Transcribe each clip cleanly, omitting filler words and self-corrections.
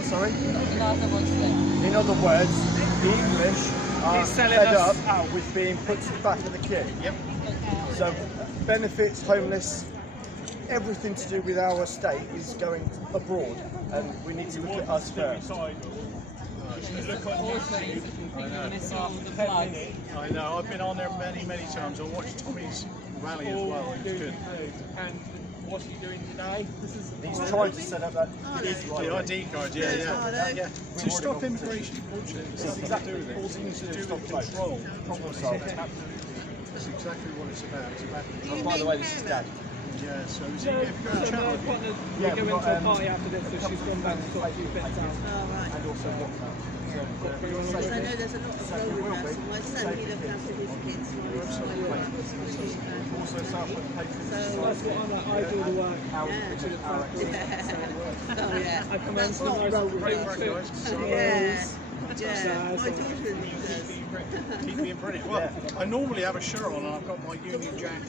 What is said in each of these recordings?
what, sorry? In other words, then. In other words, the English are He's selling fed us up out. with being put to the back of the queue. Yep. So benefits, homeless, everything to do with our state is going abroad, and we need to look at us first. I know, I've been on there many times. I watched Tommy's rally as well, it was good. And what's he doing today? He's trying to set up that The ID card, yeah. To stop immigration bullshit. It's exactly what it is. It's to do with control. problem solved. That's exactly what it's about. It's about control. And by the way, this is Dad. Yeah, so is he, have you got a chat? We're going to a party after this, so she's gone back to sort a few bits out. And also WhatsApp. I know there's a lot of growing us. My son, he looked after his kids while he was away. Also self-put patrons. That's what I'm like, I do the work. Oh yeah. I come out to the nice roll Great work, guys. Yeah. Yeah. My daughter does. Keep me in British. Well, I normally have a shirt on and I've got my Union Jack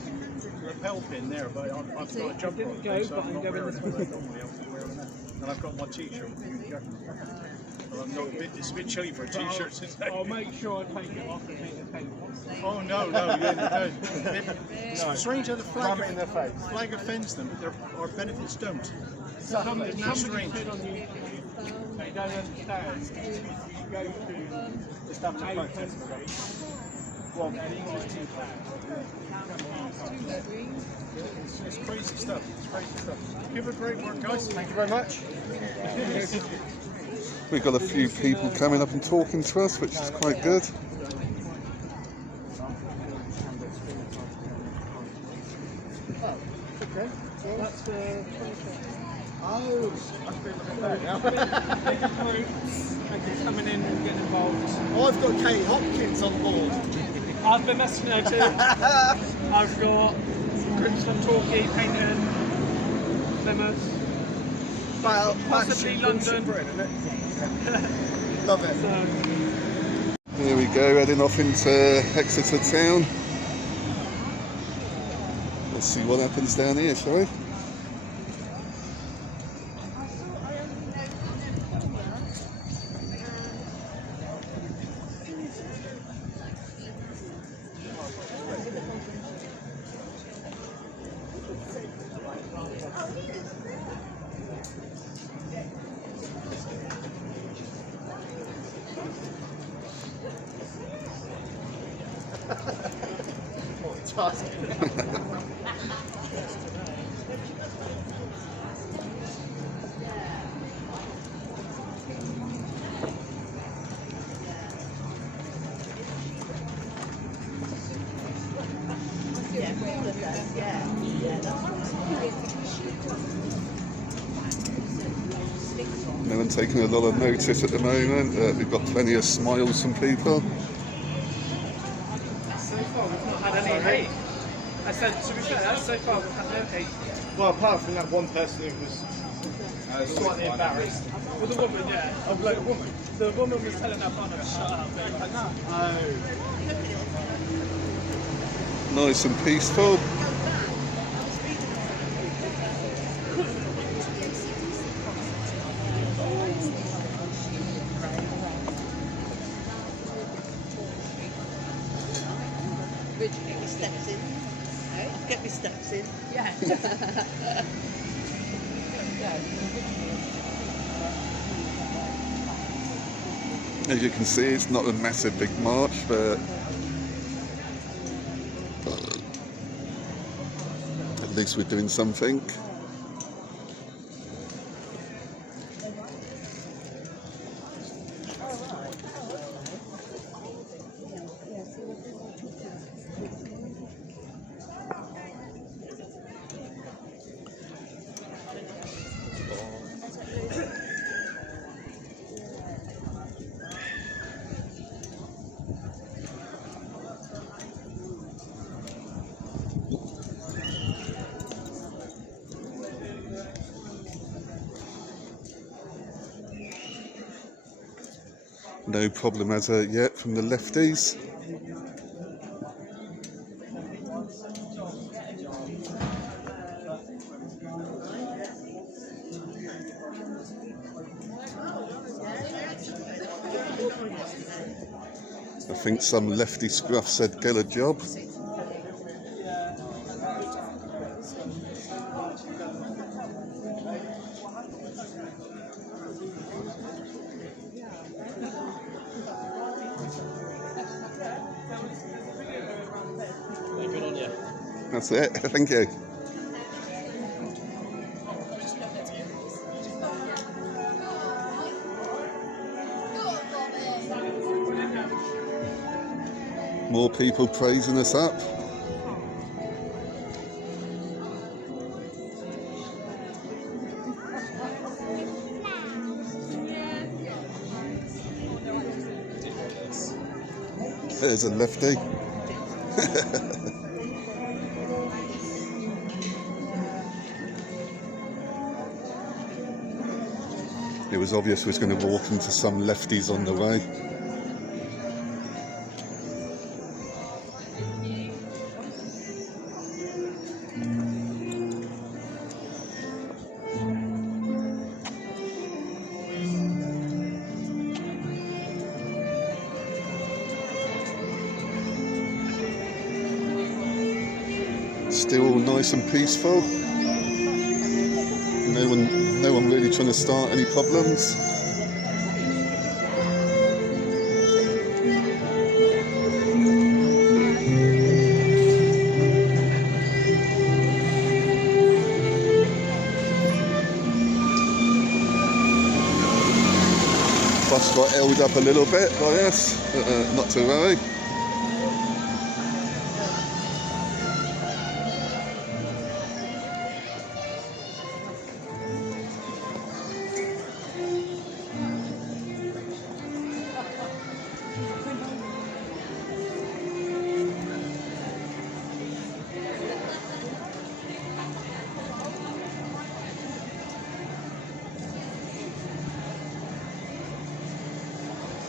lapel pin there, but I've got a jumper on, so I'm not wearing it normally. I'm wearing that. And I've got my t-shirt with Union Jack. I'm not it's a bit chilly for a t-shirt today. I'll make sure I take it off and make it painful. Oh no. It's strange how the Ram it in their face. flag offends them, but our benefits don't. Somebody Isn't that strange? said on YouTube, they don't understand. You go to Just have to a protest. country, Well, and English people It's crazy stuff. It's crazy stuff. Give it great work, guys. thank you very much. We've got a few people coming up and talking to us, which is quite good. Okay. That's Oh, I feel a bit better now. bigger groups, and you're coming in and getting involved. I've got Kate Hopkins on board. I've been messing there too. I've got groups from Torquay, Paynton, Plymouth, possibly London. Britain, isn't it? Love it. So, Here we go, heading off into Exeter town. Let's see what happens down here, shall we? No one taking a lot of notice at the moment. We've got plenty of smiles from people. so far we've not had any hate. I said, to be fair, so far we've had no hate. Well, apart from that one person who was slightly embarrassed. Well, the woman, yeah. Oh, like a woman. The woman was telling her partner to shut up. They were like, no. Oh. Nice and peaceful. Richard, get my steps in. Get my steps in. As you can see, it's not a massive big march, but at least we're doing something. No problem as yet from the lefties. I think some lefty scruff said get a job. Good on you. That's it. Thank you. More people praising us up. There's a lefty. It was obvious we was going to walk into some lefties on the way. Still nice and peaceful. No one really trying to start any problems. Bus got held up a little bit by us, but not to worry.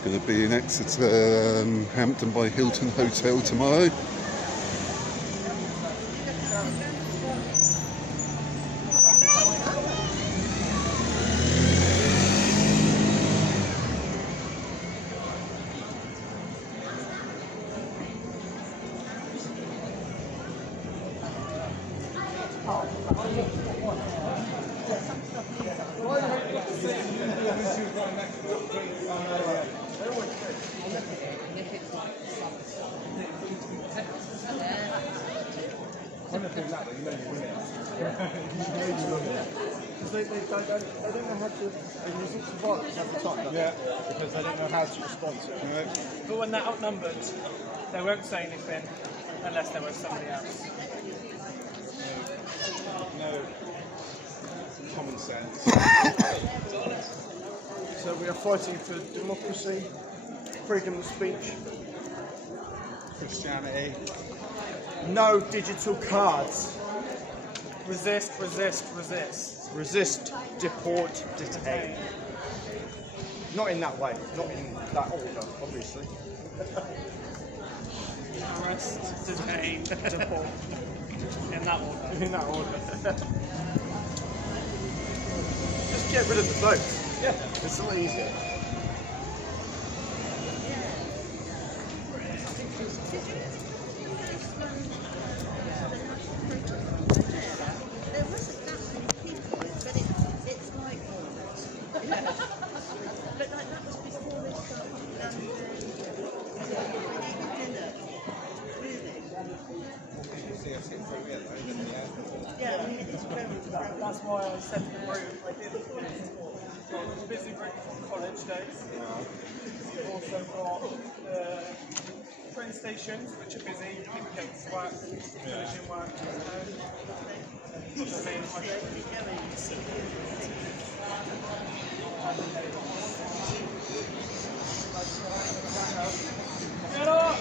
Going to be in Exeter, Hampton by Hilton Hotel tomorrow. They don't know how to. They resort to violence at the time. Yeah, because they don't know how to respond to it. But when they're outnumbered, they won't say anything unless there was somebody else. No common sense. So we are fighting for democracy, freedom of speech, Christianity. no digital cards, Resist, resist, resist. resist, deport, detain. Not in that way, not in that order, obviously. Arrest, detain, deport. In that order. In that order. Just get rid of the vote. Yeah, it's a lot easier. There wasn't that many people, but it's like but like that was before they started dinner. Really? Yeah, I mean, it's very That's why I said to the room, I did it for busy room on college days. We've also got train stations, which are busy, people getting to work, finishing work. What's the main one? Get up!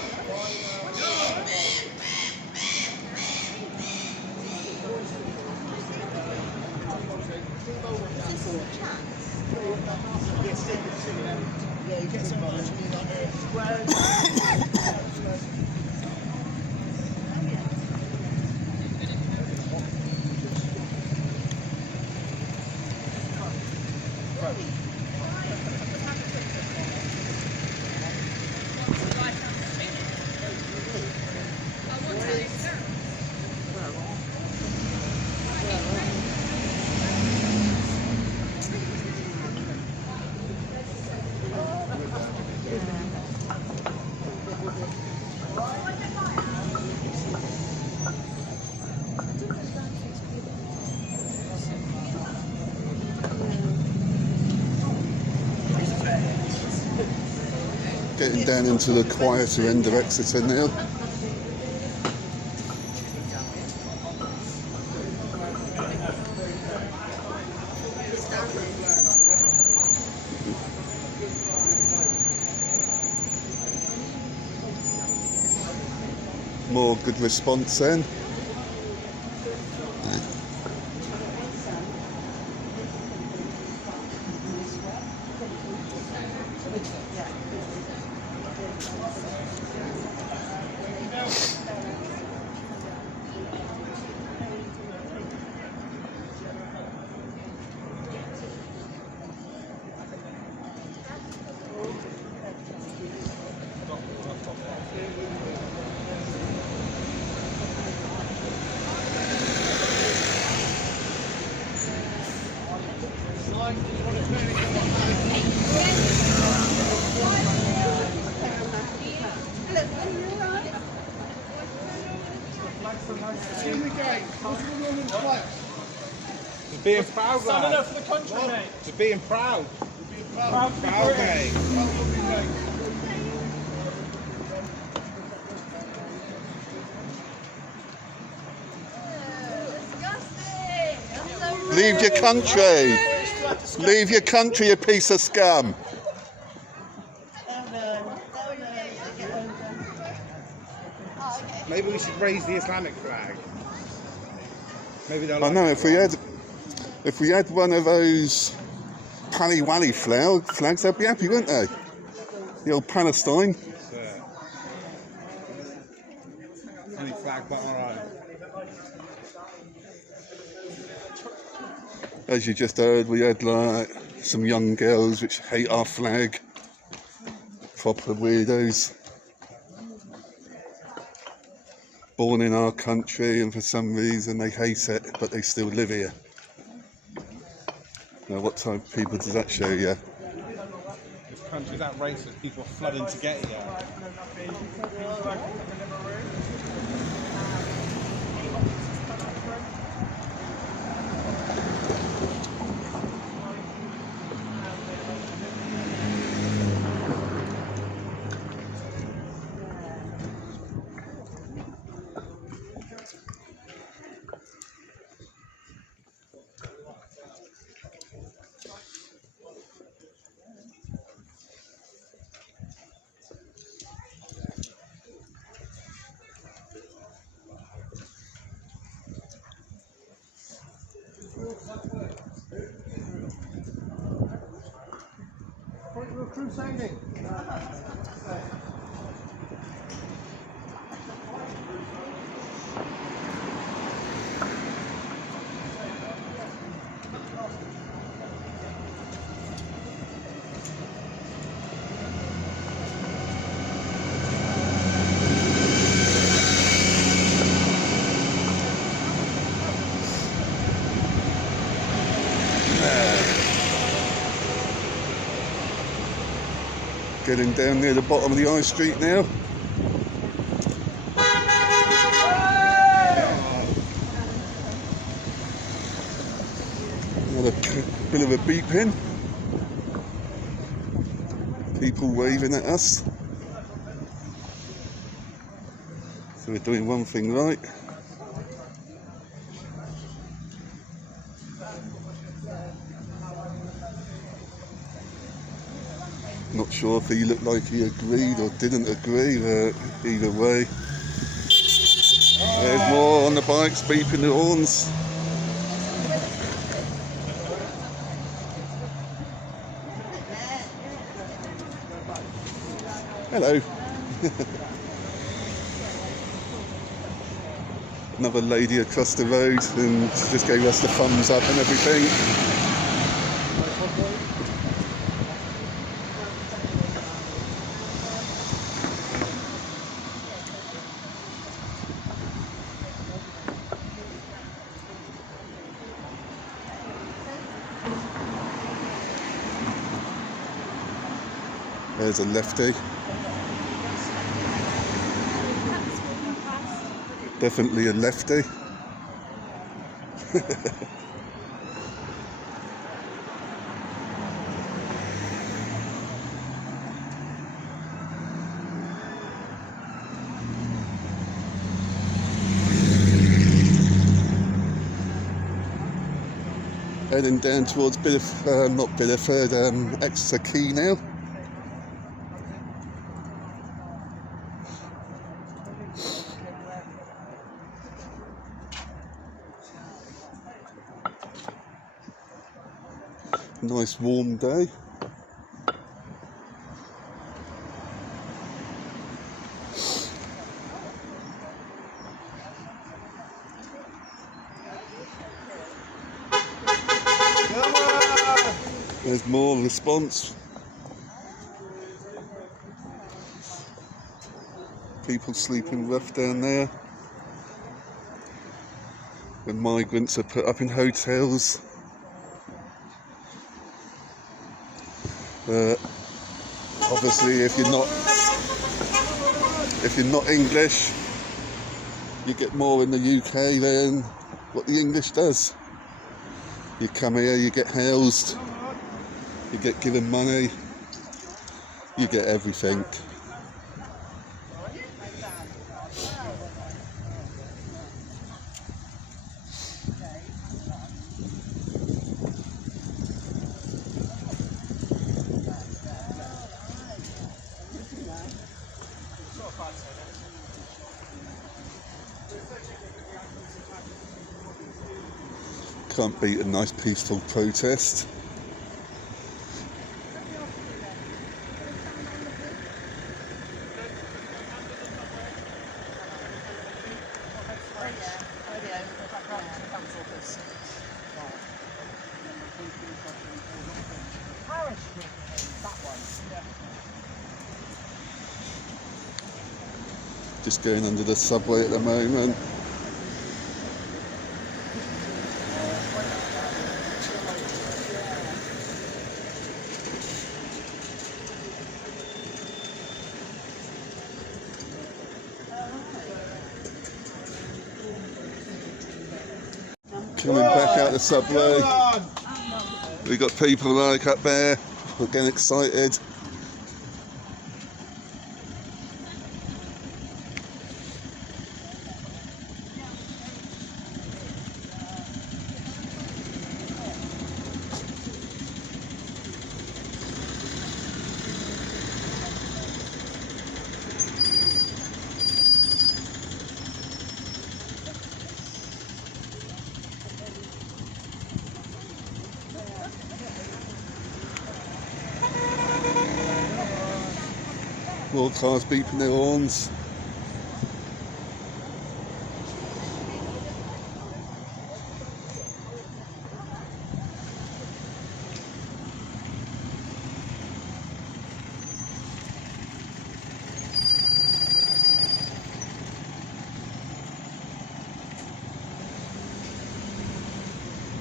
getting down into the quieter end of Exeter now. More good response then. Being proud, Stand lad. up for the country, mate. Just being proud. Proud to be Proud, British. mate. Leave your country. Leave your country, you piece of scum. Maybe we should raise the Islamic flag. Maybe they'll I like know it. if we had one of those Pally Wally flags, they'd be happy, wouldn't they? The old Palestine. Any flag but our own. As you just heard, we had like some young girls which hate our flag. Proper weirdos. Born in our country and for some reason they hate it, but they still live here. Now what type of people does that show you? This country's that racist, people flooding to get here. We're crusading. Getting down near the bottom of the high street now. Got a bit of a beeping. People waving at us. So we're doing one thing right. Not sure if he looked like he agreed or didn't agree, but either way. There's more on the bikes beeping the horns. Hello. Another lady across the road and she just gave us the thumbs up and everything. There's a lefty. Definitely a lefty. Heading down towards not Bideford, Exeter Quay now. Nice warm day. There's more response. People sleeping rough down there. The migrants are put up in hotels. Obviously, if you're not English, you get more in the UK than what the English does. You come here, you get housed, you get given money, you get everything. Can't beat a nice peaceful protest. Just going under the subway at the moment. Coming back out the subway. We got people like up there, we're getting excited. More cars beeping their horns.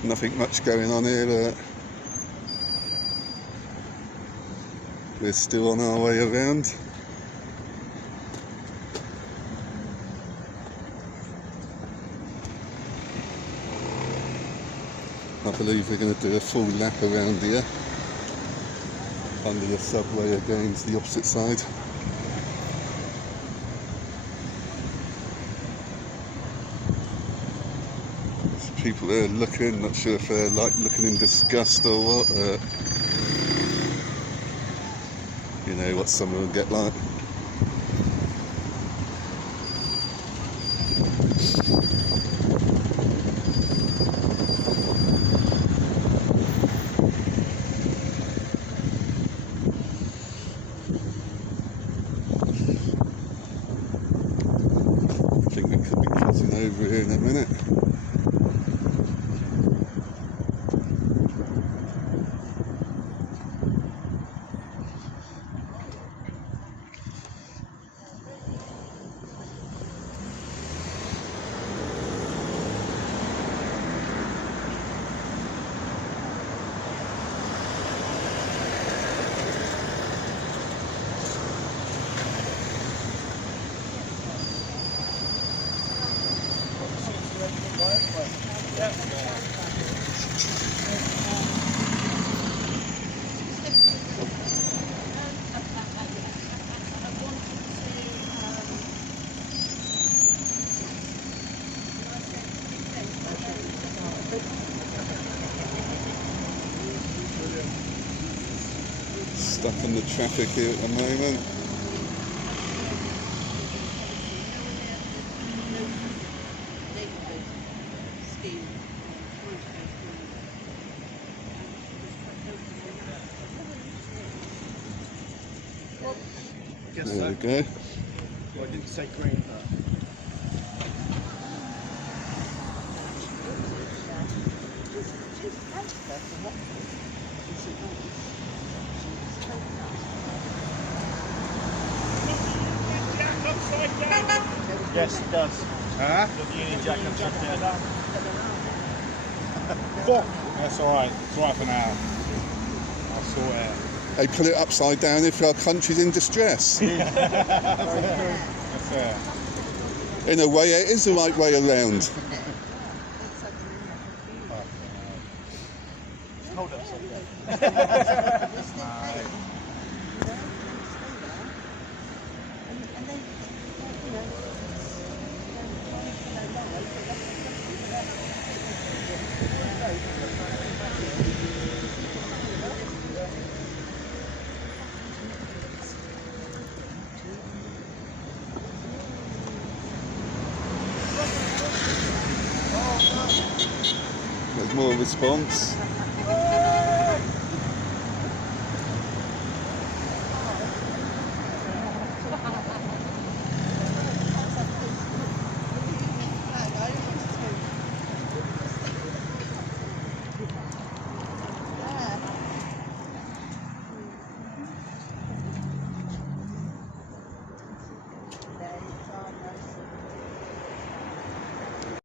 Nothing much going on here. We're still on our way around. I believe we're going to do a full lap around here, under the subway again to the opposite side. There's people there looking, not sure if they're like looking in disgust or what. You know what some of them get like. Over here in a minute. stuck in the traffic here at the moment. Guess There so. we go. Well, I didn't say green, but yes, it does. Huh? The Union Jack upside down. Fuck! That's alright. It's alright for now. I'll sort it out. They put it upside down if our country's in distress. That's it. In a way, it is the right way around. Hold upside down. There's more response.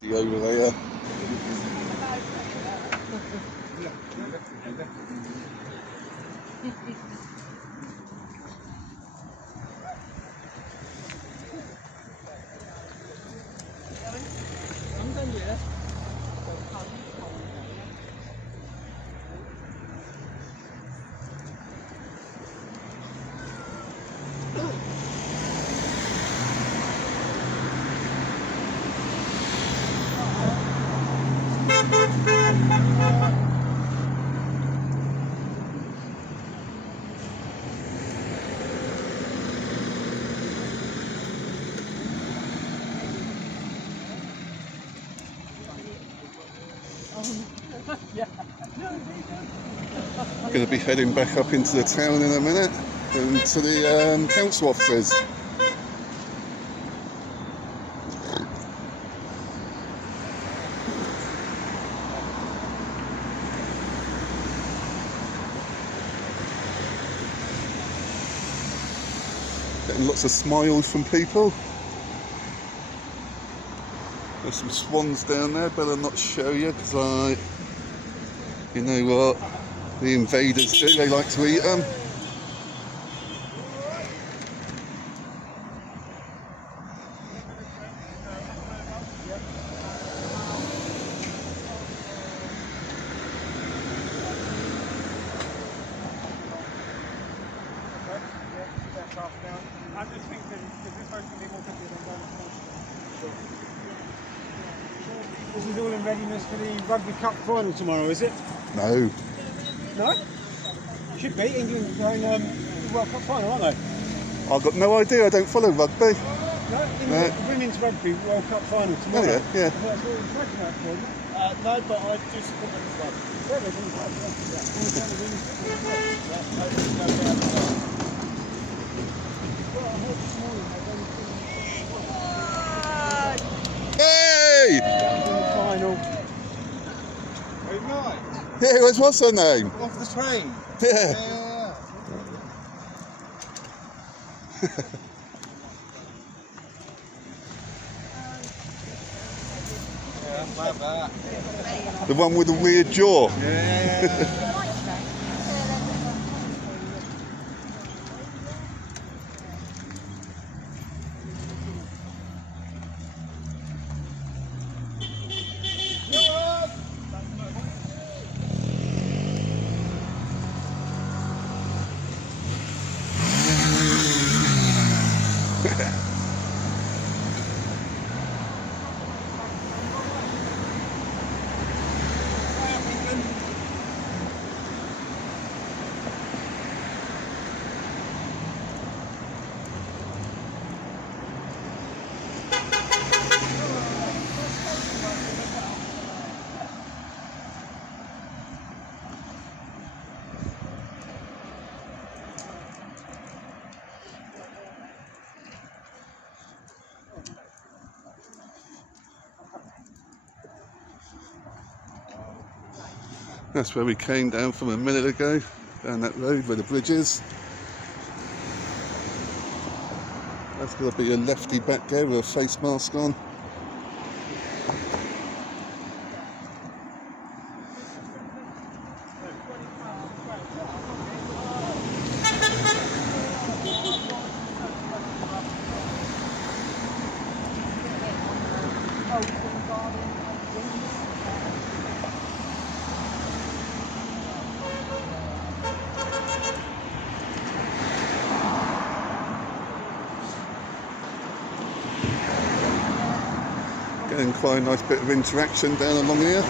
Over there. Going to be heading back up into the town in a minute and to the council offices. Getting lots of smiles from people. There's some swans down there, better not show you because you know what the invaders do, they like to eat them. I'm just thinking, because this road's going to be more busy than going to This is all in readiness for the Rugby Cup final tomorrow, is it? No. No? Should be. England are in the World Cup final, aren't they? I've got no idea, I don't follow rugby. No? England, Women's Rugby World Cup final tomorrow. Oh, yeah, yeah. That's what we're tracking that for, isn't it? No, but I do support them as well. Yeah, they're going to Hey! final. Very nice. Yeah, what's her name? Off the train. Yeah. Yeah, love that. The one with the weird jaw. Yeah. That's where we came down from a minute ago, down that road where the bridge is. That's got to be a lefty back there with a face mask on. Getting quite a nice bit of interaction down along here.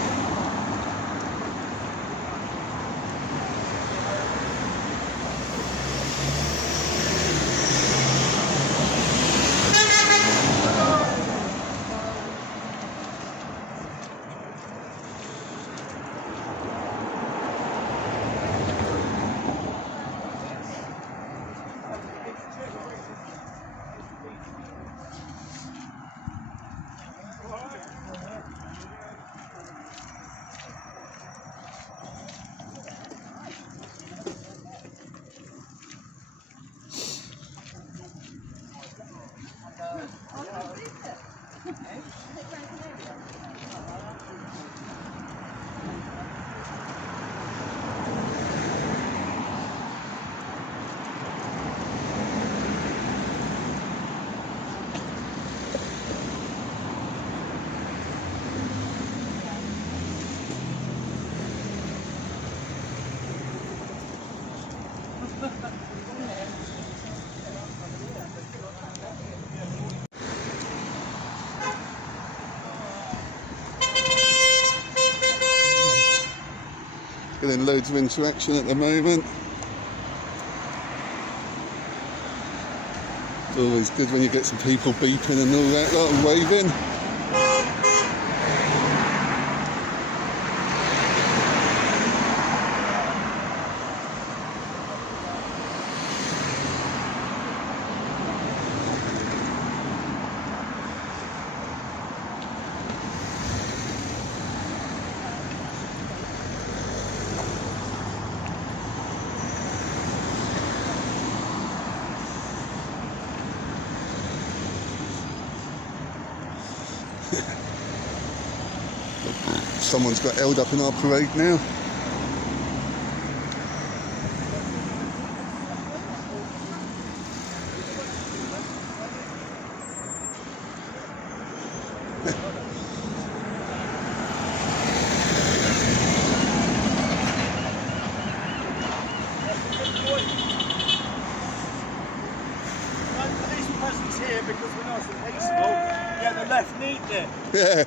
Getting loads of interaction at the moment. It's always good when you get some people beeping and all that lot and waving. Someone's got held up in our parade now. Police presence here because we're nice and peaceable. Yeah, the left need there. Yeah.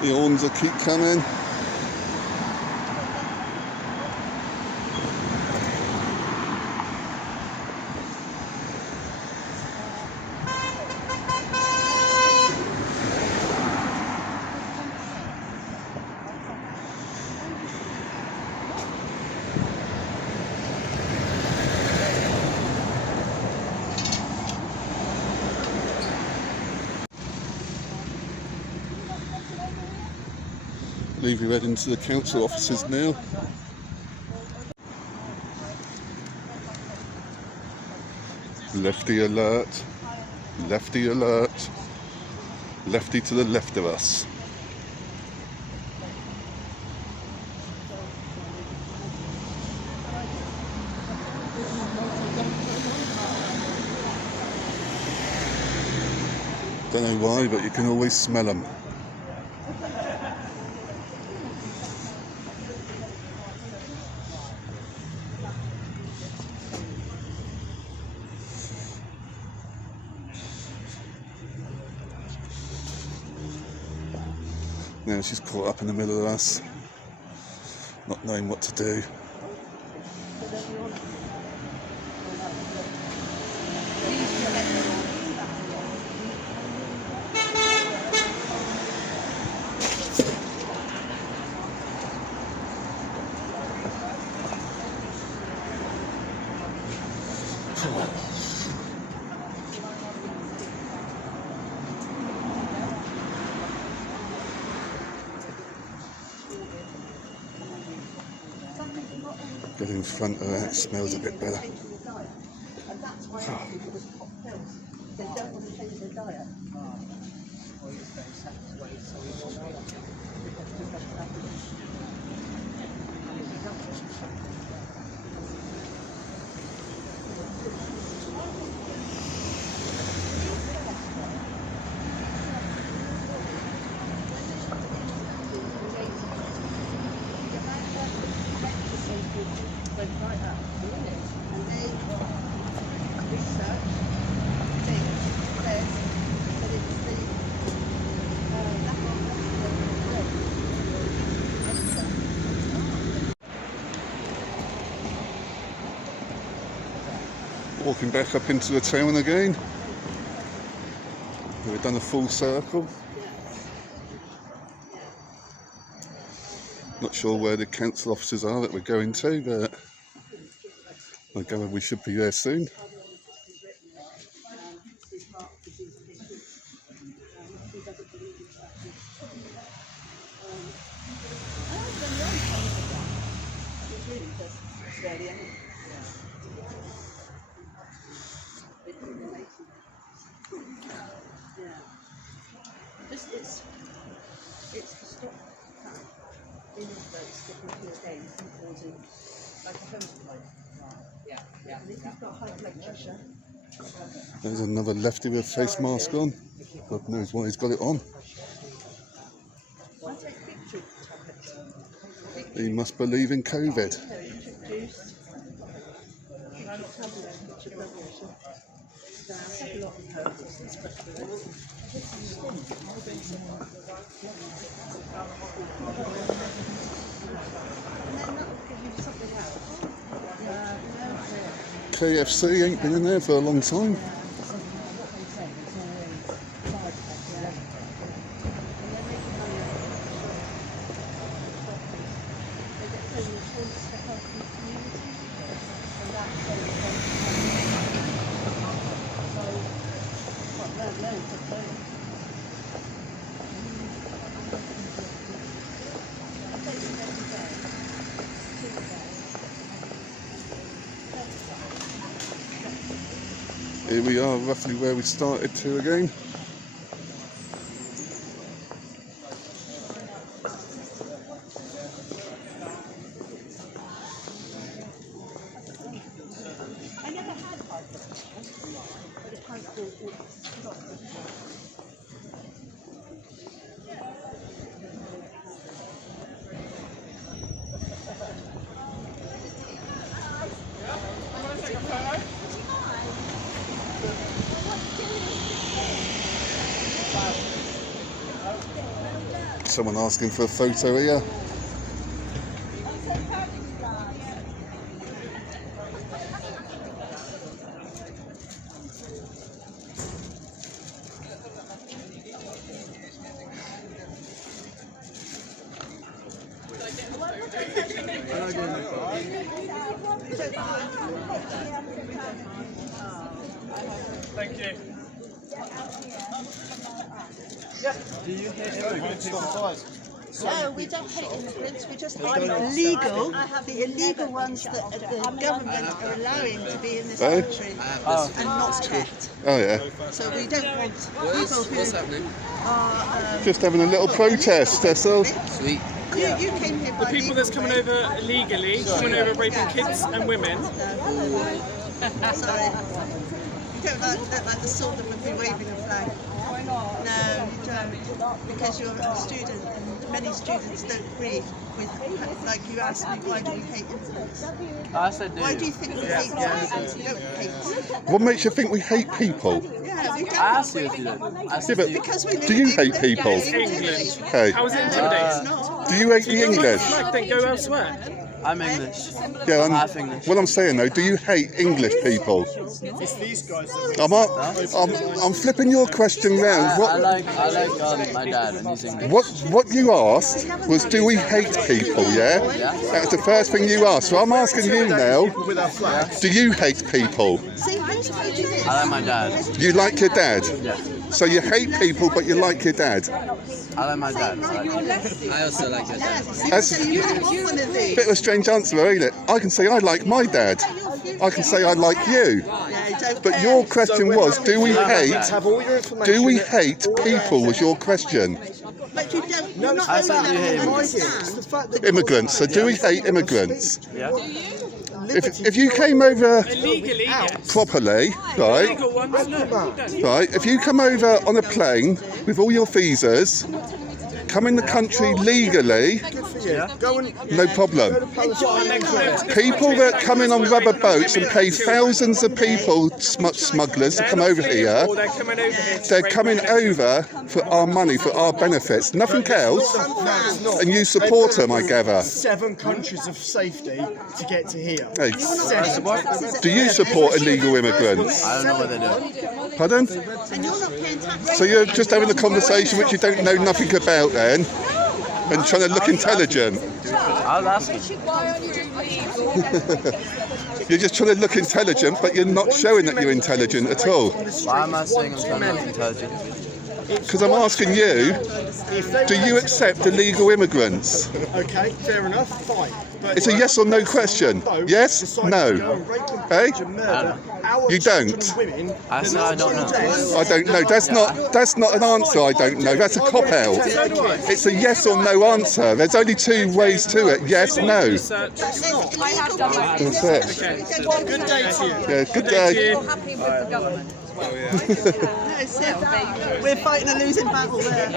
The horns will keep coming. I believe we're heading to the council offices now. Lefty alert, lefty alert, lefty to the left of us. Don't know why, but you can always smell them. Now she's caught up in the middle of us, not knowing what to do. Get in front of that, smells a bit better. And that's why people with hot pills. They don't want to change their diet. Went right up, and then research says that it's the Walking back up into the town again. We've done a full circle. Not sure where the council offices are that we're going to, but we should be there soon. It's to stop that in sticking to your veins and causing like a home supply. And if you've got high blood pressure, There's another lefty with a face mask on. God knows why he's got it on. I take big tablets. He must believe in COVID. Juice. Tablets, which are blood pressure. So I take a lot of herbs, especially. KFC ain't been in there for a long time. Here we are, roughly where we started to again. I never had high blood pressure, but it kind of Someone asking for a photo here. Thank you. No, we don't hate immigrants, we just hate illegal, the illegal ones that the government are allowing to be in this country and not checked. Oh yeah. So we don't want people who are... Just having a little protest, that's all. Sweet. You came here by The people that's coming over illegally, coming over raping kids and women. Sorry. You don't like the sort that would be waving a flag? Why not? No, you don't. Because you're a student and many students don't agree with, like you asked me, why do we hate immigrants? I said, Why do you think we hate immigrants? We don't hate them. What makes you think we hate people? Yeah, we I don't. asked you if you did. I said, but Because we live do you in hate England. people? English. Hey, How was it intimidating? It's not. do you hate the English? Like they go elsewhere. I'm English. Yeah, Half English. what I'm saying though, do you hate English people? It's these guys. I'm flipping your question round. I What, like my dad, and he's English. what you asked was, do we hate people? Yeah, that's the first thing you asked. So I'm asking you now, With our flag. do you hate people? See, who's told you this? I like my dad. You like your dad? Yeah. So you hate people, but you like your dad? I like my dad. I also like it. That's So you don't want one of these. a bit of a strange answer, ain't it? I can say I like my dad. I can say I like you. Yeah, don't But care. your question was, do we hate? Have all your information. Do we hate people? Was your question? But you don't. You're not I old said you hate enough to immigrants. understand. The fact that Immigrants. So do we hate immigrants? Yeah. If you came over Legally, yes. properly, right? Legal ones, no. don't. Right, if you come over on a plane with all your visas, come in the country legally, go and no problem. People that come in on rubber boats and pay thousands of people, smugglers, to come over here, Or they're coming over here. they're coming over for our money, for our benefits, nothing else, and you support them, I gather. 7 countries of safety to get to here. Hey, 7. do you support illegal immigrants? I don't know what they're doing. Pardon? And you're not paying tax. So you're just having a conversation which you don't know nothing about then, and trying to look intelligent. I'll ask him. You're just trying to look intelligent, but you're not showing that you're intelligent at all. Why am I saying I'm trying to look intelligent? Because I'm asking you, do you accept illegal immigrants? Okay, fair enough, fine. But It's a yes or no question. Yes? decide to go No? and rape and Hey? pillage and murder our You children don't? and women, I said I don't know. I don't know. That's not an answer. I don't know. That's a cop out. It's a yes or no answer. There's only 2 ways to it. Yes, no. Research. I have done That's it. Good day to you. Yeah, good day. Happy with the government. No, so we're fighting a losing battle there.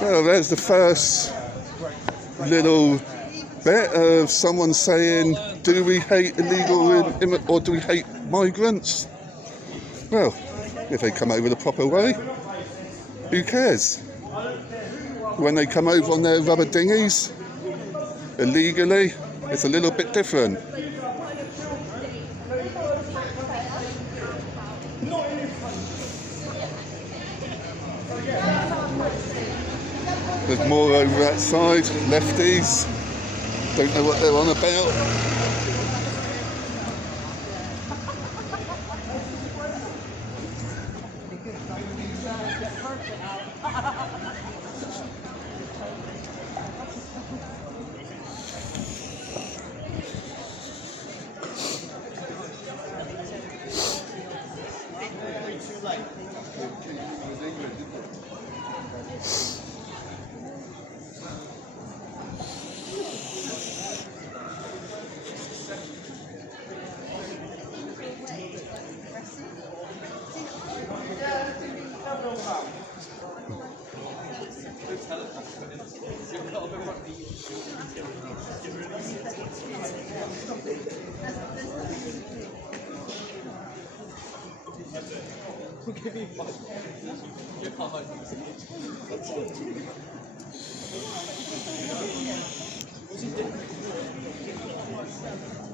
Well, there's the first little bit of someone saying, do we hate illegal or do we hate migrants? Well, if they come over the proper way, who cares? When they come over on their rubber dinghies, illegally, it's a little bit different. There's more over that side, lefties. Don't know what they're on about.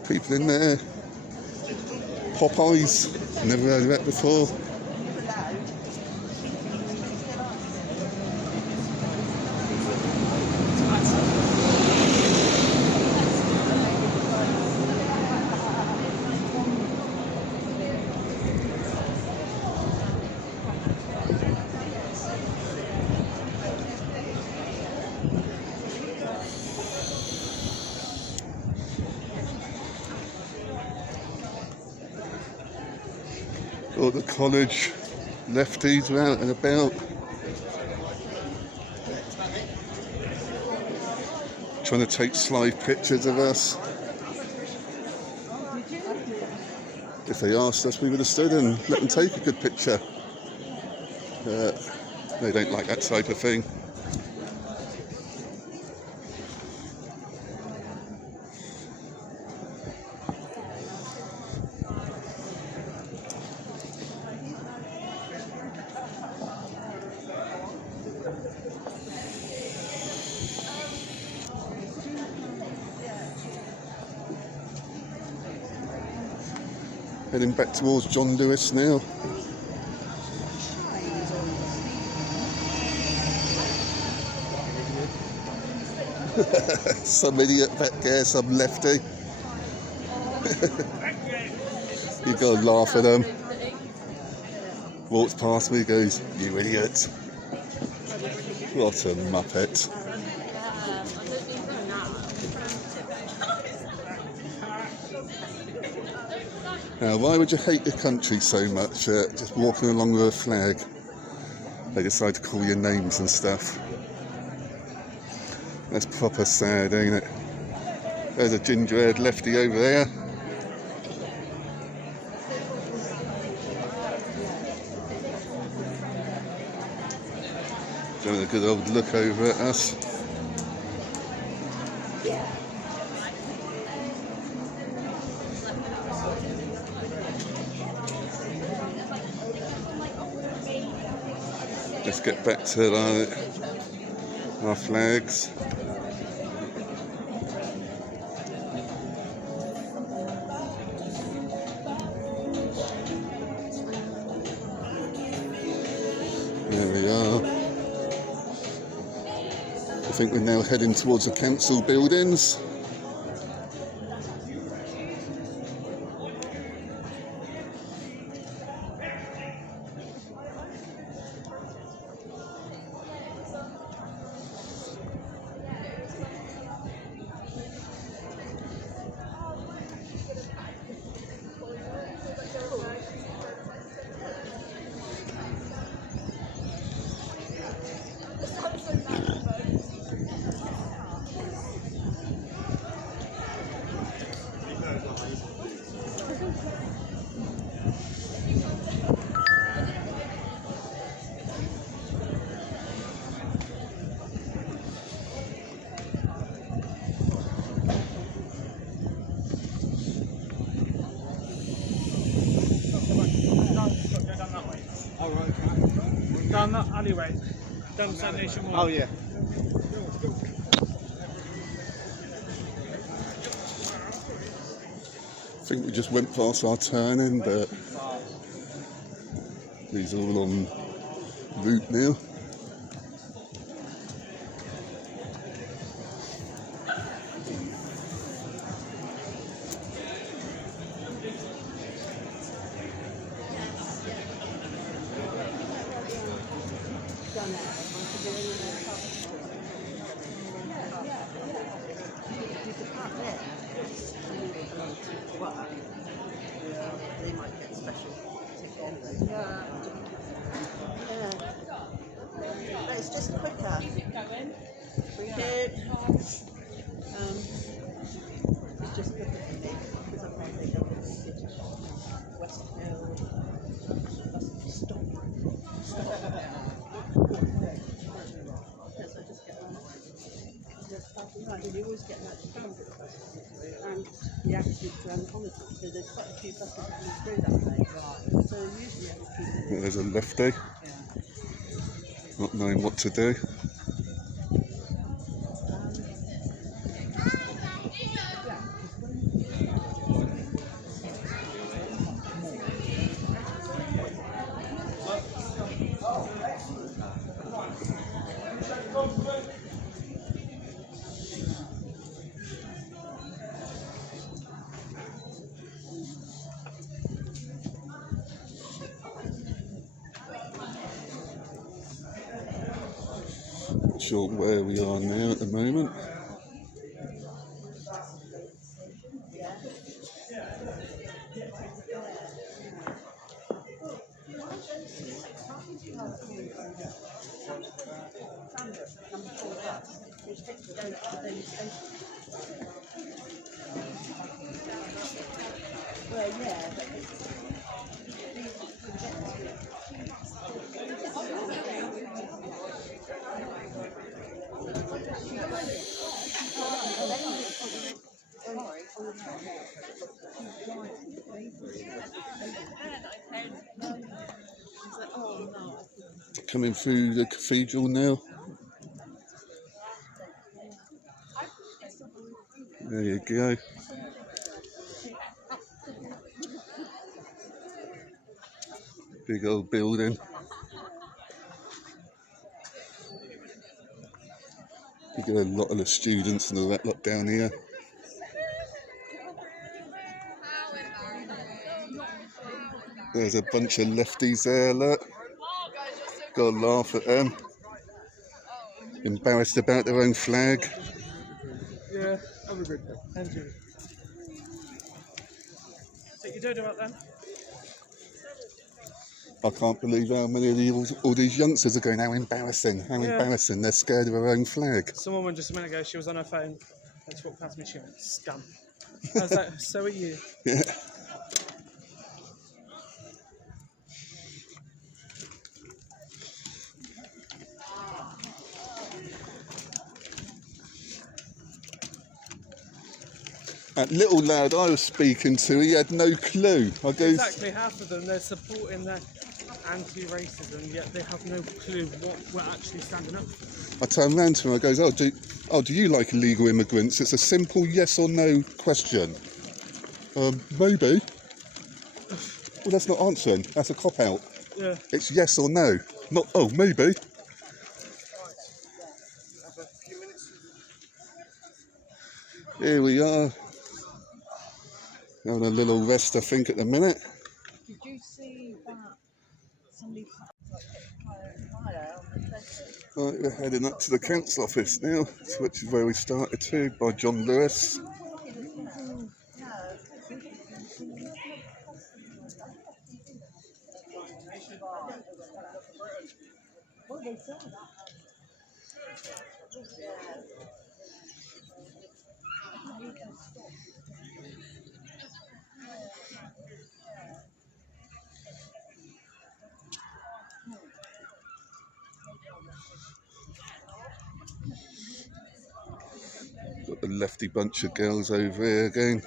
People in there. Popeyes. Never heard of that before. All the college lefties were out and about. Trying to take sly pictures of us. if they asked us, we would have stood and let them take a good picture. They don't like that type of thing. Heading back towards John Lewis now. Some idiot back there, some lefty. You gotta laugh at them. Walks past me, goes, "You idiot." What a muppet. Now, why would you hate your country so much? Just walking along with a flag, they decide to call you names and stuff. That's proper sad, ain't it? There's a ginger-haired lefty over there. Having a good old look over at us. Let's get back to our flags. There we are. I think we're now heading towards the council buildings. Down that alleyway, down South Nation Wall. Oh yeah. I think we just went past our turning, but these are all on route now. They might get special ticket anyway. But it's just quicker. Here, it's just quicker for me because I'm probably going to West Hill. Stop. Yes, I just get on. You always get that transit bus and the accidents around the holidays, so there's quite a few buses coming through that way. So usually I would keep it. There's a lefty, not knowing what to do. Not sure where we are now at the moment. Well, yeah, but Coming through the cathedral now. There you go. Big old building. You get a lot of the students and all that lot down here. There's a bunch of lefties there, look. Gotta laugh at them. Embarrassed about their own flag. Yeah, have a good day. And you. Take your dodo out then. I can't believe how many of all these youngsters are going, how embarrassing, how embarrassing. They're scared of their own flag. Some woman just a minute ago, she was on her phone and she walked past me, she went, scum. I was like, so are you. Yeah. That little lad I was speaking to, he had no clue. I go, Exactly half of them, they're supporting the anti-racism, yet they have no clue what we're actually standing up for. I turned around to him, I goes, do you like illegal immigrants? It's a simple yes or no question. Maybe. Well, that's not answering, that's a cop-out. Yeah. It's yes or no, not, oh, maybe. Here we are. Having a little rest, I think, at the minute. did you see that? Somebody fire on the fence? Right, we're heading up to the council office now, which is where we started to, by John Lewis. Got the lefty bunch of girls over here again.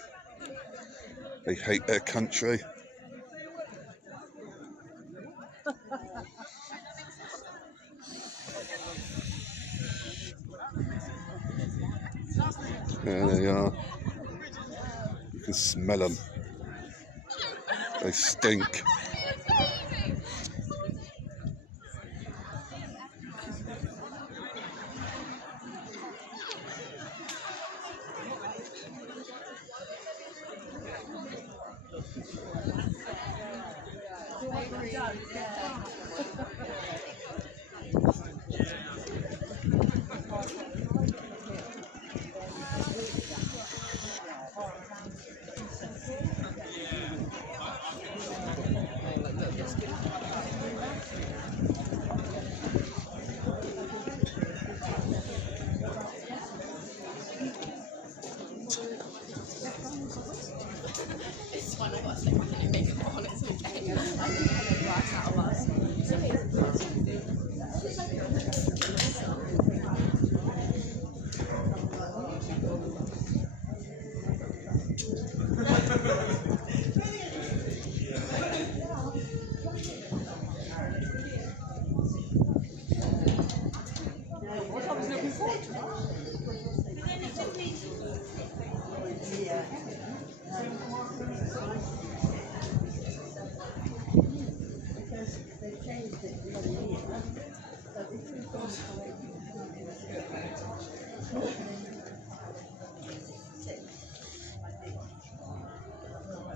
They hate their country. There they are. You can smell them. They stink.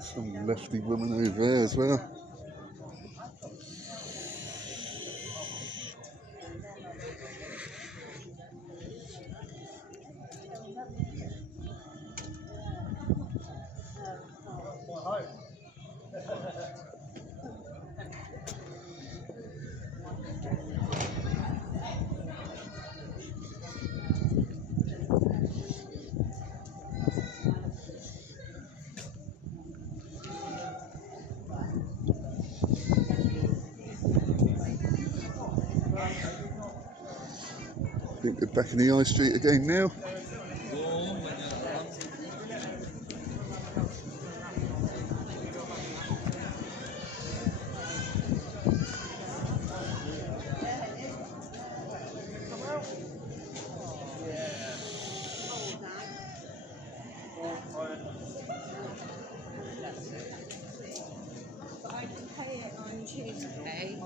Some lefty woman over there as well. We're back in the high street again now. I can pay it on Tuesday.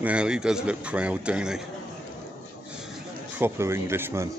Now he does look proud, don't he? Proper Englishman.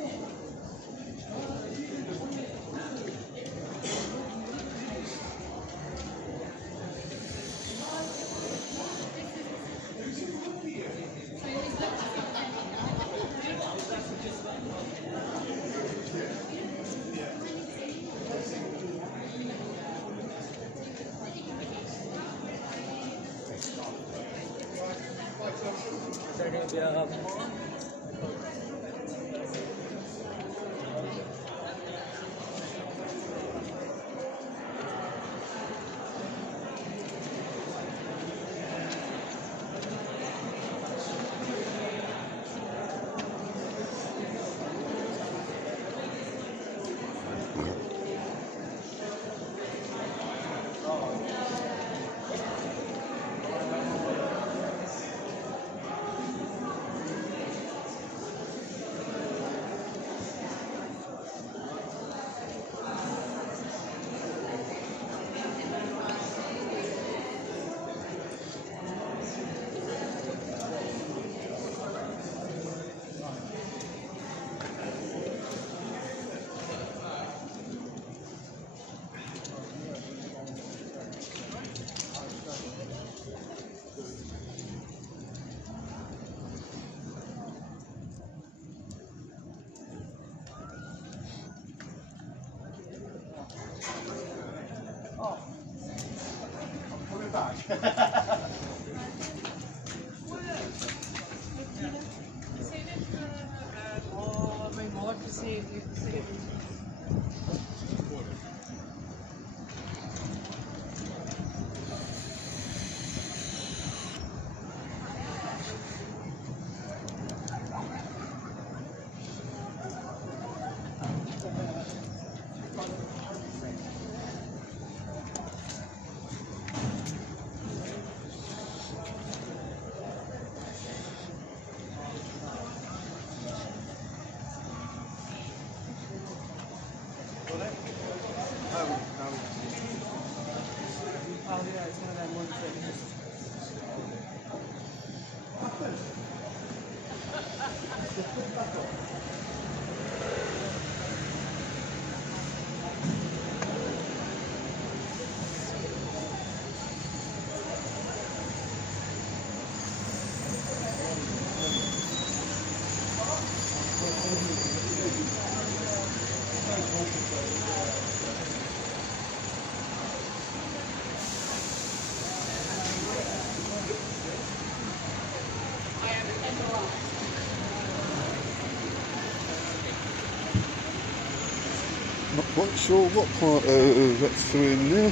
Not quite sure what part that's in there. I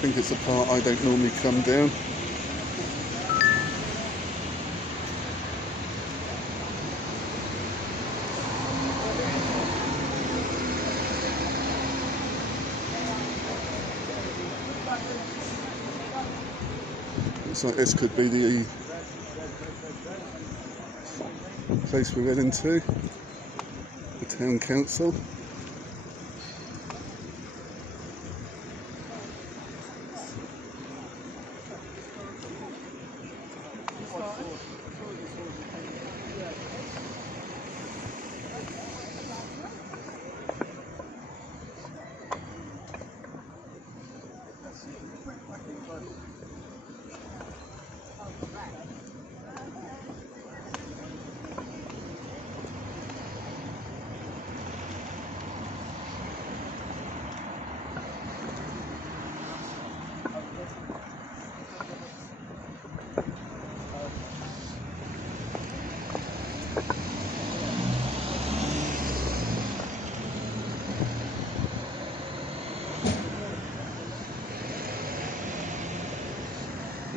think it's a part I don't normally come down. Looks like this could be the place we're heading to, the town council.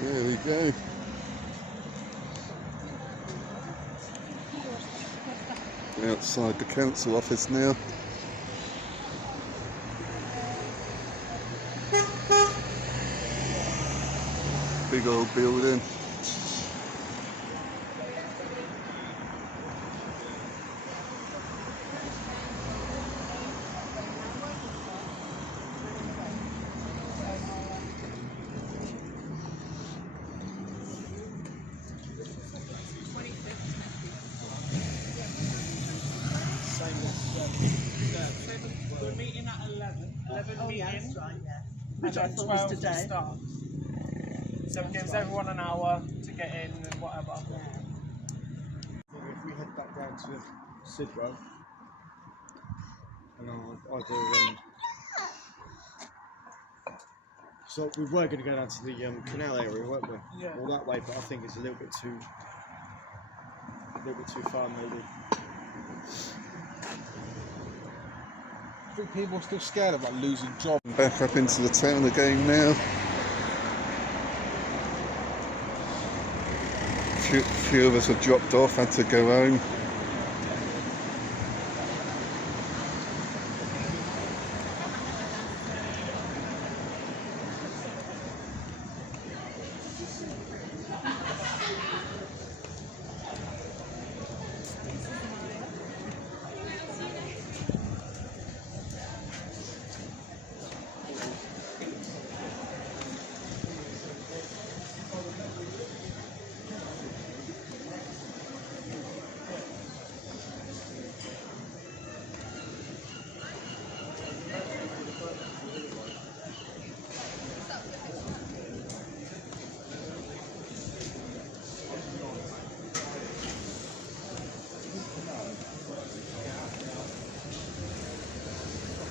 There we go. Outside the council office now. Big old building. We're meeting at 11. 11 Oh, yeah, meeting. that's right, yeah. And Which I then thought 12 was we today. start. So it gives everyone an hour to get in and whatever. If we head back down to Sidrow, and I'll do so we were going to go down to the canal area, weren't we? Yeah. All that way, but I think it's a little bit too far, maybe. I think people are still scared about losing jobs. Back up into the town again now. Few of us have dropped off, had to go home.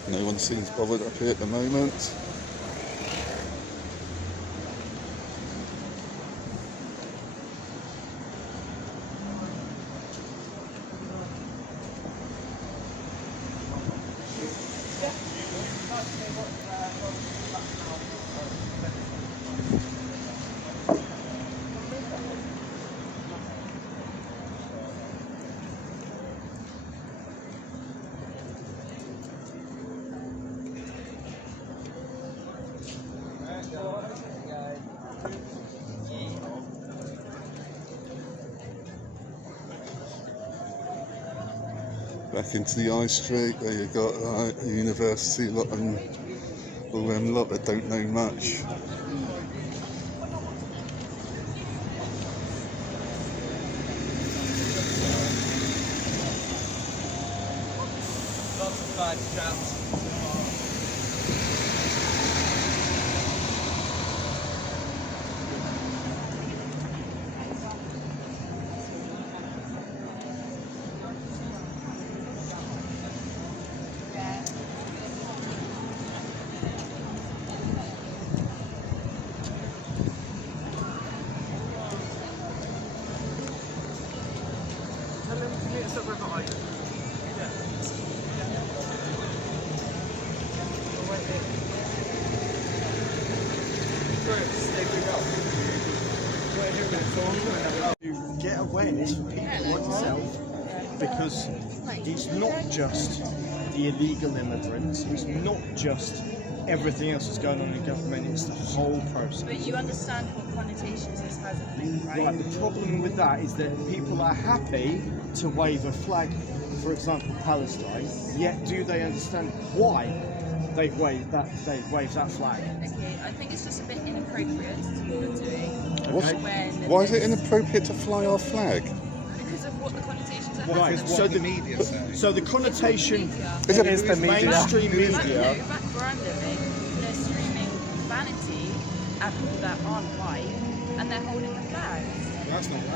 No one seems bothered up here at the moment. Back into the high street, there you got the university lot and all them lot that don't know much. Lots of bad chaps. Tell them to meet us at River Heights. You get awareness for people like yourself, because it's not just the illegal immigrants, it's not just everything else that's going on in government, it's the whole process. But you understand what connotations this has, I think, right? Right, the problem with that is that people are happy to wave a flag, for example, Palestine, yet do they understand why they've waved that flag. Okay, I think it's just a bit inappropriate what you're doing. What's- When Why is it inappropriate to fly our flag? Because of what the connotations are. Right. So the connotation Is it is the mainstream media. Back where I'm living, they're streaming vanity at people that aren't white, and they're holding the flag.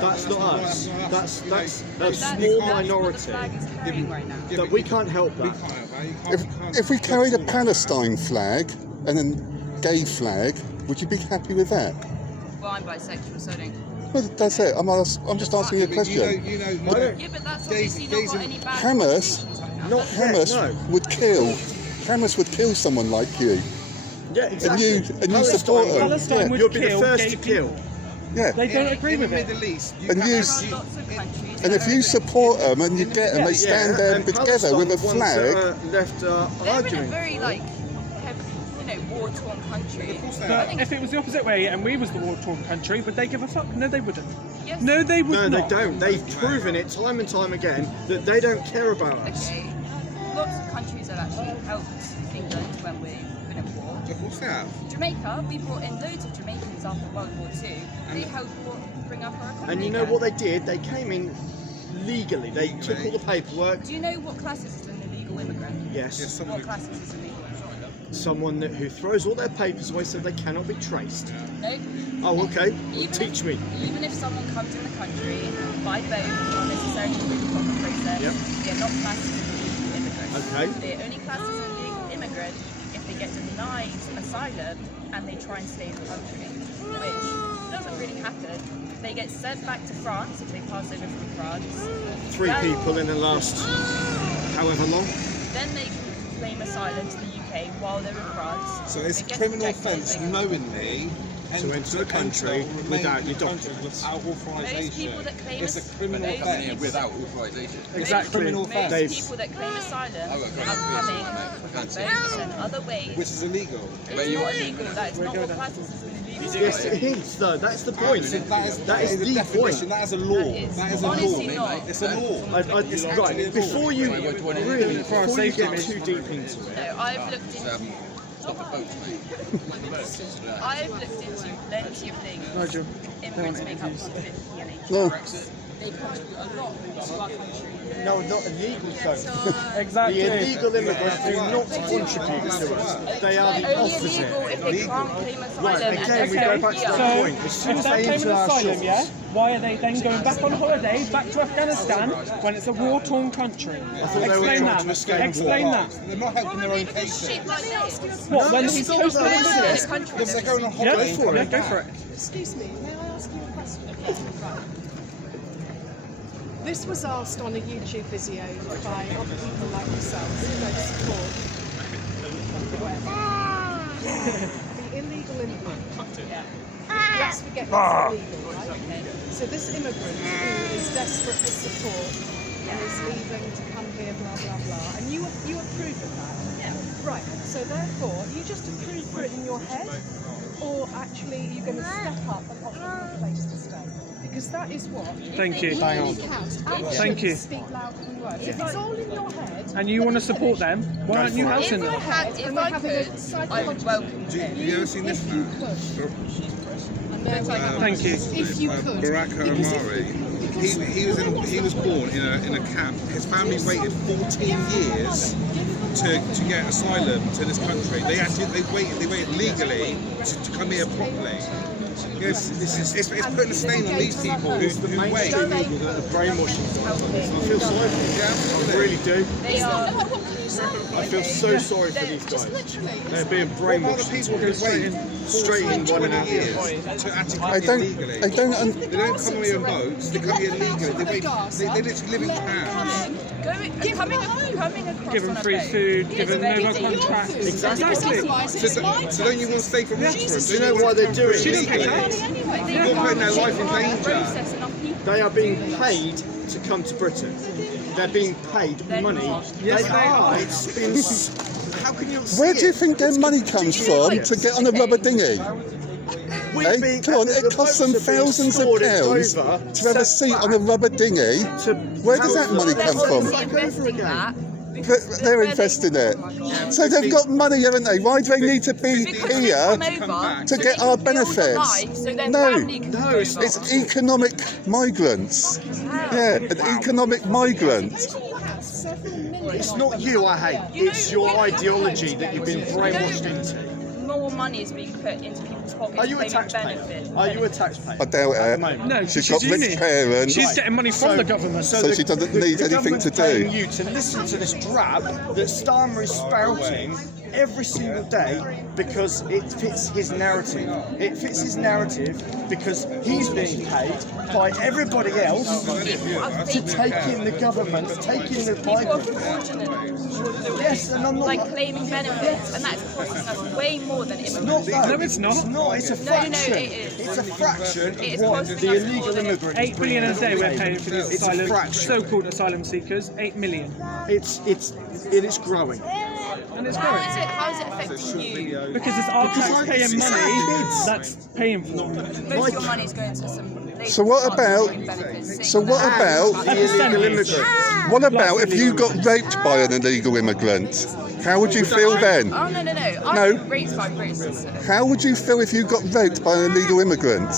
That's not us. That's a That's small what the minority. flag is carrying right now. That we can't help that. If we carried a Palestine flag and a gay flag, would you be happy with that? Well, I'm bisexual, so I don't. Well, that's it. I'm just asking you a question. Yeah, but that's obviously not got any bad Hamas- connotations right now. Not Hamas yet, no. Hamas would kill someone like you, Yeah, exactly. and you support them. Palestine Yeah. would You'll be the kill first gay to kill. people. Yeah. They don't agree with it. And There you, are lots of countries. and if you support them and you get them, they stand there and together with a Palestine, the ones flag. that are left They're in a arguing. very war-torn country. I But think if it was the opposite way and we was the war-torn country, would they give a fuck? No, they wouldn't. yes. No, they would No, not. they don't. They've proven it time and time again that they don't care about us. Okay. Lots of countries have actually helped England when we've been at war. Of course they have. Jamaica, we brought in loads of Jamaicans after World War II. They helped bring up our economy. And you know again. what they did? They came in legally. They took all the paperwork. Do you know what classes is an illegal immigrant? Yes. What classes is illegal? Someone who throws all their papers away so they cannot be traced. No. Oh, okay. Well, Even teach me. Even if someone comes in the country by boat, not necessarily through the proper process, Yep. they are not classed as an illegal immigrant. Okay. They're only classed as an illegal immigrant if they get denied asylum and they try and stay in the country, which doesn't really happen. They get sent back to France if they pass over from France. 3 Then- people in the last however long. Then they can claim asylum to the UK while they're in France. So it's It a gets criminal rejected, offence they- knowingly To enter the country or remain without in your the country documents. without Those authorisation. people that claim It's a criminal those offence. people- without authorisation. Exactly. criminal offence. They've- Most people that claim asylum Oh, are okay. coming Can't from say. boats and other ways. Which is illegal. It's not illegal. That is not what classes as an illegal. Yes, it is though. That's the point. So that is the the definition. point. That is a law. is That is a honestly law. not. It's a law. It's right. Before you really, before you get too deep into it, No, I've looked into. Stop the boats, mate. I've looked into plenty of things. Nigel, Immigrants make up 50 and No. they contribute a lot to our country. no, not illegals don't. exactly. The illegal immigrants do not contribute to us. They are the They're only opposite. illegal if they can't claim asylum. Right, and again, we they're go back to here. that point. As soon If as they're they claiming enter our asylum, shores, yeah, why are they then going back on holiday back to Afghanistan when it's a war-torn country? thought they were Explain trying that. to escape Explain war. that. They're not helping their own Because case. shit like this. What, when it's he's not posted that in easy. this? Because they're going on Yeah, holiday. Go for it. Go for it. Excuse me, may I ask you a question? Right. This was asked on a YouTube video by other people like yourselves who don't support the illegal immigrant. Let's forget that's illegal, right? So this immigrant who is desperate for support and is leaving to come here, blah blah blah, and you approve of that? Yeah. Right. So therefore, you just approve for it in your head, or actually you're going to step up and offer them a place to stay? Because that is what Thank you. really counts. Actions Thank you. speak louder than words. If it's all in your head, And you want to support them, why aren't you helping If I them? had, and if they're I having a could, I would psychological- welcome Do it. you ever seen this man? and there we go. Thank you. If you could, Barack Because if- Omari. He was born in a camp. His family waited 14 years to get asylum to this country. They waited legally to come here properly. Yes, it's putting a stain on these people who wait. mainstream media that are brainwashing them. I feel sorry for them. Yeah, I really do. They are. I feel so sorry for these guys. They're being What about the brainwashed people who wait straight in one 20 and out the years other. to actually I come here don't. legally? I don't. They don't come here in boats. They come here legally. They literally live in camps. Coming across Give them on a free boat food, is give them very no dangerous. contracts. Exactly. So don't you want to stay for reference? Do you know why they're doing She doesn't it? care. You're putting their life in danger. Process enough people. They are being paid to come to Britain. They're being paid money. Yes, they are. It's been. How can you not see Where do you it? think their money comes from to get on a rubber dinghy? We've Hey, been- come on, the it costs them boats are being thousands of stored pounds over, to have a set seat on a back rubber dinghy. to Where does that money they're come so from? back over Investing again. that They're investing it. So they've got money, haven't they? Why do they need to be here to get our benefits? No, it's economic migrants. Yeah, an economic migrant. It's not you I hate, it's your ideology that you've been brainwashed into. More money is being put into people's pockets. Are you a claiming taxpayer? benefits. Are you a taxpayer? I doubt At the it. moment? No, She's she's got rich uni. parents. She's getting money from the government. So she doesn't need the anything to government's paying do. you to listen to this drab that Starmer is spouting every single day because it fits his narrative. It fits his narrative because he's being paid by everybody else to take in the government, take in the People are Bible. fraudulent. Yes, and I'm not Like claiming benefits, and that's costing us way more than Not immigrants. that. No, it's not. It's not. It's a No, fraction. it is. It's a fraction It is of what costing the us illegal more than immigrants. 8 billion a day we're bring paying for these It's a asylum, fraction. so-called asylum seekers. 8 million, It is growing. and it's How growing is it affecting you? because it's our Because taxpaying it's our money kids. that's paying for it. Most of your money is going to some. So what about- The illegal immigrants. What about if you got raped by an illegal immigrant? How would you feel then? Oh no. No. I'm raped by racists. How would you feel if you got raped by an illegal immigrant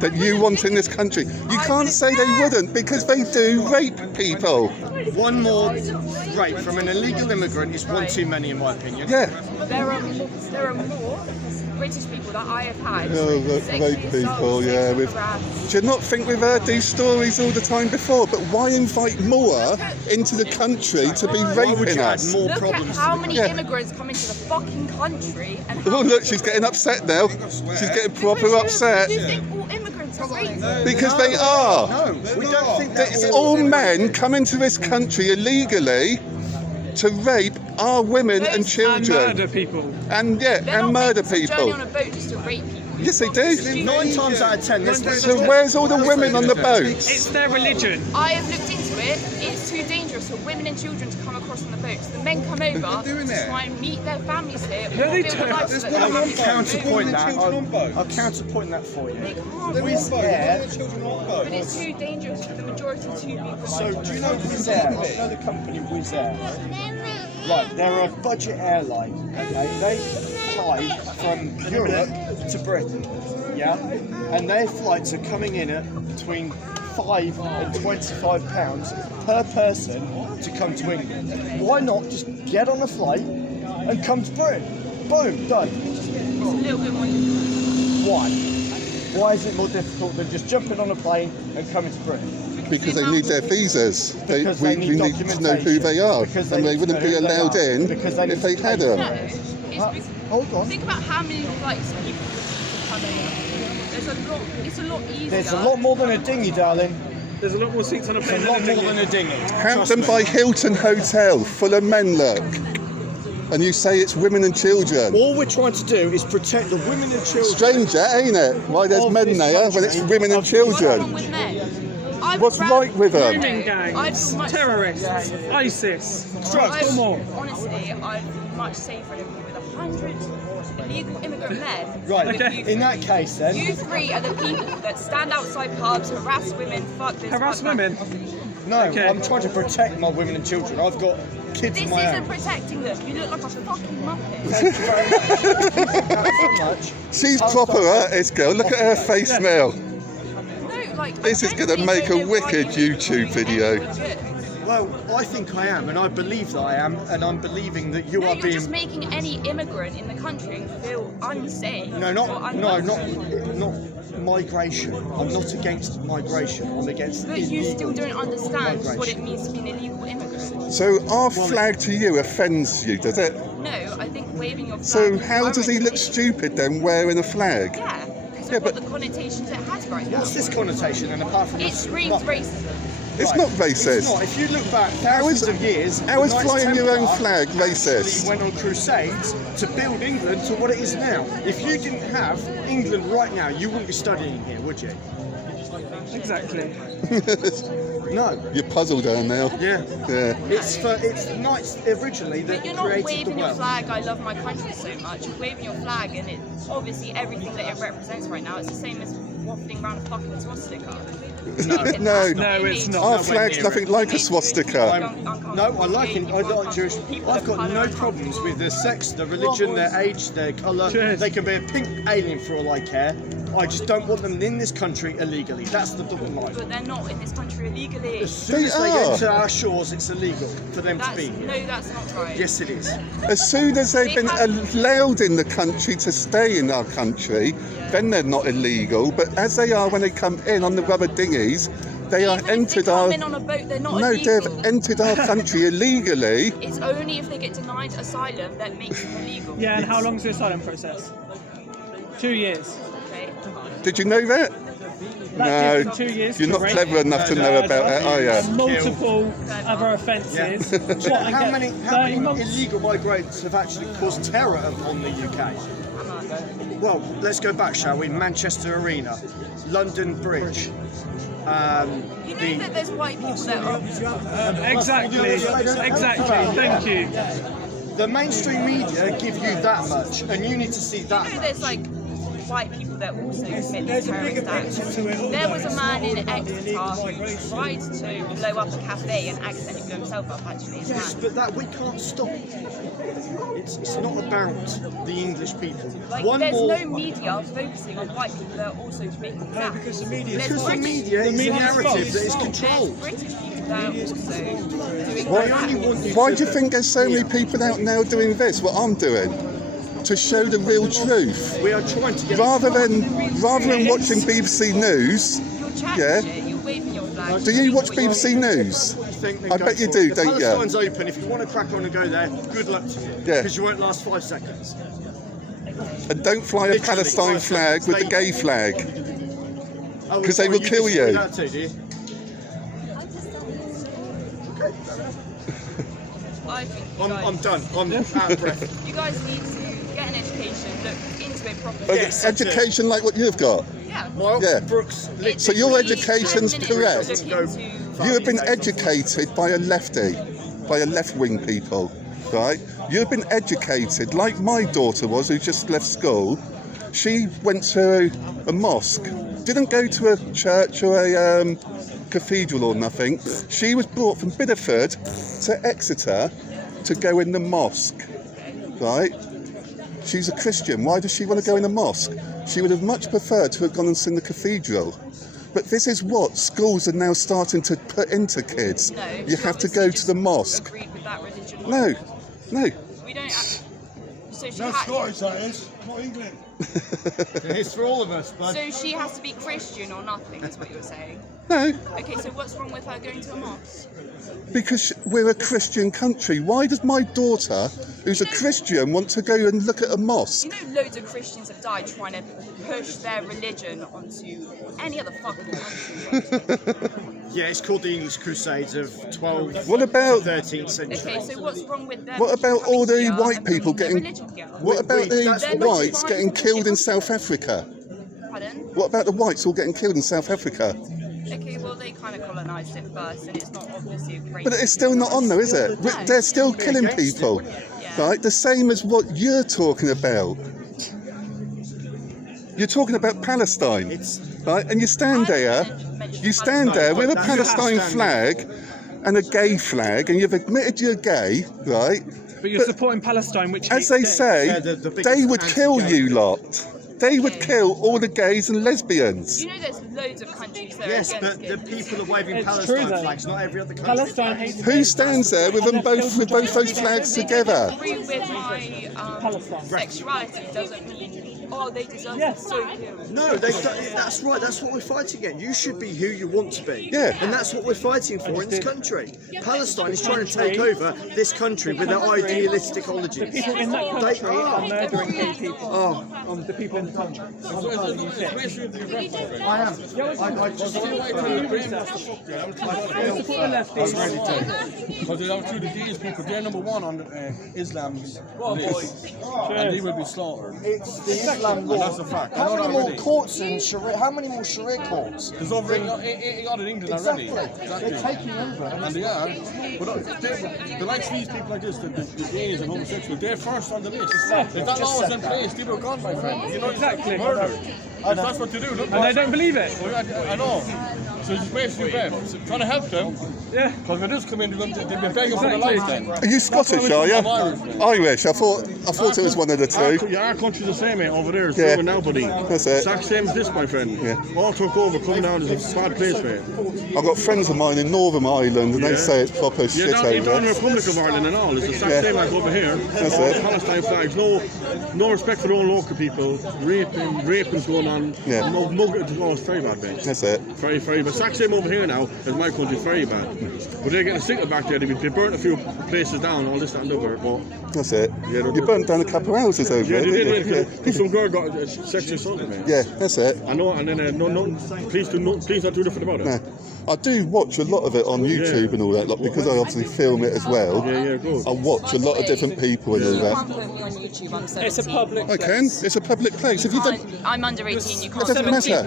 that you want in this country? You can't say they wouldn't because they do rape people. One more rape from an illegal immigrant is one too many, in my opinion. Yeah. There are more British people that I have had. Oh, look, sexually rape people, assaulted, yeah. sexually We've, harassed. do you not think we've heard these stories all the time before? But why invite more into the country to be Why would raping you add us? more Look problems at how to the many Yeah. immigrants come into the fucking country and Oh, look, she's getting upset now. She's getting proper upset. Do you think all immigrants are rapists? Because they are. No, we don't think It's that's all men come into this country illegally to rape our women and And children. murder people. And yeah, They're and not murder making some journey people. on a boat just to rape people. Yes, they do. 9 times out of 10. So where's all the women on the boats? It's their religion. I have looked into it. It's too dangerous for women and children to come across on the boats. The men come over doing to it. try and meet their families here. No, or they build a don't. life There's that one their on families boats. don't Counterpoint Women that. and children on boats. I'll counterpoint that for you. They can't. Wizz Air. But it's too dangerous for the majority to be So do you know Wizz Air? Do you know the company Wizz Air? Right, they're a budget airline. Okay, they fly from Europe to Britain. Yeah, and their flights are coming in at between £5 and £25 per person to come to England. Why not just get on a flight and come to Britain? Boom, done. a little bit more difficult. Why? Why is it more difficult than just jumping on a plane and coming to Britain? Because they need their visas. Because We they need need to know who they are. Because And they need to wouldn't know be who they allowed are. in Because they if they need to had pay them. No, it's Hold on. think about how many flights people would come in. There's a lot. It's a lot easier. There's a lot more than a dinghy, darling. There's a lot more seats on a plane There's a lot than more than a dinghy. Hampton by Hilton Hotel, full of men, look. And you say it's women and children. All we're trying to do is protect the women and children. Stranger, ain't it? Why there's Of men this there when it's country. women and What's wrong children? with men? I'd What's rather- right with them? grooming gangs, I'd much- terrorists, ISIS, Drugs. or more. Honestly, I'd much safer living with 100 illegal immigrant men. Right, than Okay. you in that case then. You three are the people that stand outside pubs, harass women, fuck this. Harass fuck that. women. No, Okay. I'm trying to protect my women and children. I've got kids This of my isn't own. protecting them. You look like a fucking muppet. Thank you very much. Thank you so much. She's proper at this girl. Look at her face now. No, like This is I going to genuinely make don't a know why wicked you YouTube think video. anyone's good. Well, I think I am, and I believe that I am, and I'm believing that you No, are you're being. just making any immigrant in the country feel unsafe. No, or not unwelcome. migration. I'm not against migration. I'm against But you still illegal don't understand migration. what it means to be an illegal immigrant. So our flag to you offends you, does it? No, I think waving your flag. So how does he look currently- stupid then wearing a flag? Yeah, because Yeah, of what but- the connotations it has right now. What's this connotation? And apart from It this- screams what? racism. It's Right. not It's racist. not. If you look back How is- thousands of years, how is the Knights flying your own Templar flag racist? actually went on crusades to build England to what it is now. If you didn't have England right now, you wouldn't be studying here, would you? Exactly. No. You're puzzled her now. Yeah. Yeah. It's the Knights originally that But you're not created the waving your world. flag, I love my country so much. You're waving your flag and it's obviously everything that it represents right now. It's the same as wafting around a fucking swastika. No. No, it's not. Our flag's nothing like a swastika. No, I like it. I like Jewish. I've got no problems with their sex, their religion, their age, their colour. Cheers. They can be a pink alien for all I care. I just don't want them in this country illegally. That's the bottom line. But they're not in this country illegally. As soon as they enter our shores, it's illegal for them to be here. No, that's not right. Yes, it is. As soon as they've been allowed in the country to stay in our country, then they're not illegal. But as they are when they come in on the rubber dinghies, they are entered our. In on a boat, they're not No, illegal. they've entered our country illegally. It's only if they get denied asylum that makes them illegal. Yeah, and how long's the asylum process? 2 years. Okay. Did you know that? That gives them 2 years. You're not clever enough to know about that, are you? Multiple other offences. How many illegal migrants have actually caused terror upon the UK? Well, let's go back, shall we? Manchester Arena, London Bridge. You know that there's white people that are... Exactly, thank you. The mainstream media give you that much, and you need to see that You know much. there's like white people that also commit these terrorist acts. There was a man in Exeter who tried to blow up a cafe and accidentally blew himself up actually. Yes, but that we can't stop. It's not about the English people. Like, One there's more. no media focusing on white people that are also committing these acts. Because the British, media is a narrative that is there's controlled. British people that are also doing Why, these acts. why do you think there's so many people out now doing this, what I'm doing? To show the real truth. We are trying to get Rather than watching BBC News, You're chatting yeah. shit, you're waving your flag. Do you watch BBC News? I bet you do, don't you? Palestine's open. If you want to crack on and go there, good luck to you. Yeah. Because you won't last 5 seconds. And don't fly a Literally, Palestine 5 flag seconds. with the gay flag. Oh, 'Cause they sorry, will kill disagree you. with that too, do you? I think you I'm guys, done. I'm out of breath. you guys need to get an education, look into it properly. Okay, Yes, that's it. education like what you've got. Yeah. My Oxford Brooks. So your education's 10 minutes correct. to look into- You have been educated by a lefty, by a left-wing people, right? You've been educated like my daughter was, who just left school. She went to a mosque, didn't go to a church or a cathedral or nothing. She was brought from Bideford to Exeter to go in the mosque, right? She's a Christian. Why does she want to go in a mosque? She would have much preferred to have gone and seen the cathedral. But this is what schools are now starting to put into kids. No, You have to go to the mosque. Agreed with that religion. No, no. We don't. So she No ha- Scottish, that is. Not England. It's for all of us, bud. So she has to be Christian or nothing, is what you were saying. No, Okay, so what's wrong with her going to a mosque? because we're a Christian country. Why does my daughter, who's a Christian, want to go and look at a mosque? You know, loads of Christians have died trying to push their religion onto any other fucking country. Yeah, it's called the English Crusades of 12th What about- to 13th century. Okay, so what's wrong with them? What about coming all the here white and people bringing getting? their religion here? What about the that's what whites they're getting trying to killed do. in South Africa? Pardon? What about the whites all getting killed in South Africa? Okay, well they kind of colonised it first, and it's not obviously a great. But it's still not on though, is it? No. They're still killing people, right? The same as what you're talking about. You're talking about Palestine, right? And you stand there, with a Palestine flag and a gay flag, and you've admitted you're gay, right? But you're supporting Palestine, which As they say, Yeah, the biggest they would kill anti-gay. you lot. They would kill all the gays and lesbians. You know, there's loads of countries that Yes, are but against the it. people are waving It's Palestine true, though. flags, not every other country. Palestine hates Who stands there with them both, with both those flags together? Agree with my Palestine. sexuality doesn't mean they deserve Yes. to be so killed. No, that's right. That's what we're fighting against. You should be who you want to be. Yeah. And that's what we're fighting for in this country. Palestine is trying to take over this country with their idealistic ologies. People in that They country are are. murdering gay people. Oh, The people in the country. I am. I just feel Because they don't the Jewish people, they're number one on Islam's list. And they will be slaughtered. It's the Islam law. And that's a fact. I How know many that more already. courts in Sharia? How many more Sharia courts? There's over in England already. Exactly. They're taking over. And they are. But the likes of these people like this, the gays and homosexuals, they're first on the list. If that law was in place, they were gone, my friend. You know, Exactly. murdered. If that's what to do, look. And they don't believe it. I know. So it's basically trying to help them. Yeah. Because if they just come in, they've been begging for the life then. Are you Scottish, are you? I'm Irish, mate. Irish. I thought it was one of the two. Yeah, our country's the same, mate, over there. It's Yeah. doing now, buddy. That's it. Exact same as this, my friend. Yeah. All took over, coming down is a bad place, mate. I've got friends of mine in Northern Ireland, and they Yeah. say it's proper Yeah, shit down over in the there. Republic of Ireland and all. It's the exact Yeah. same like over here. That's All it. Palestine flags, no respect for their own local people. Raping's going on. Yeah. It's very bad, mate. That's it. Very, very bad. Exact same over here now as my country, very bad. But they're getting a signal back there. They burnt a few places down, all this and the other. But That's it. Yeah, You burnt down a couple of houses over yeah, there, they didn't did. you? Because some girl got sexually assaulted, mate. Yeah, that's it. I know, and then please not do nothing about it. No. I do watch a lot of it on YouTube and all that, like, because I obviously film it as well. Yeah, good. I watch a lot of different people and all that. It's a public I can. It's a public place. If you don't, I'm under 18, you it can't. doesn't matter.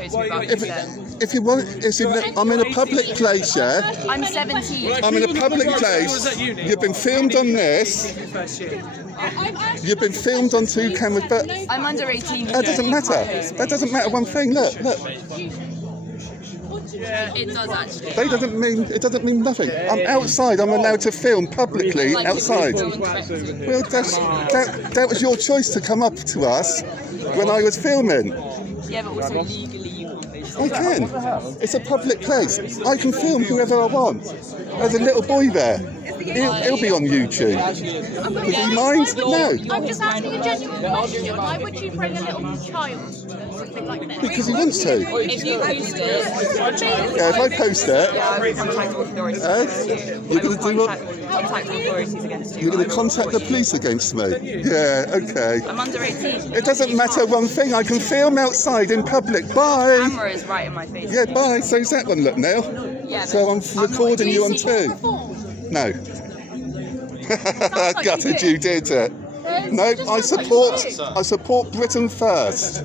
If you want, I'm in a public place, yeah. I'm 17. I'm in a public place. You've been filmed on this. You've been filmed on 2 cameras, but I'm under 18. that doesn't matter. That doesn't matter one thing. Look. It does actually. It doesn't mean nothing. I'm outside. I'm allowed to film publicly outside. Well, that was your choice to come up to us when I was filming. Yeah, but also legally you can't. I can. It's a public place. I can film whoever I want. There's a little boy there. He'll be on YouTube. Would you mind? No. I'm just asking a genuine question. Why would you bring a little child to something like this? Because he wants to. If you post it, Yeah, if I post it, I will contact authorities against you. you're going to do what? Contact authorities against you. You're going to contact the police against me? Yeah, okay. I'm under 18. It doesn't matter one thing. I can film outside in public. Bye. The camera is right in my face. Yeah, bye. So's that one, look now. Yeah, So I'm recording you on 2. No. Gutted you did it. No, I support Britain first.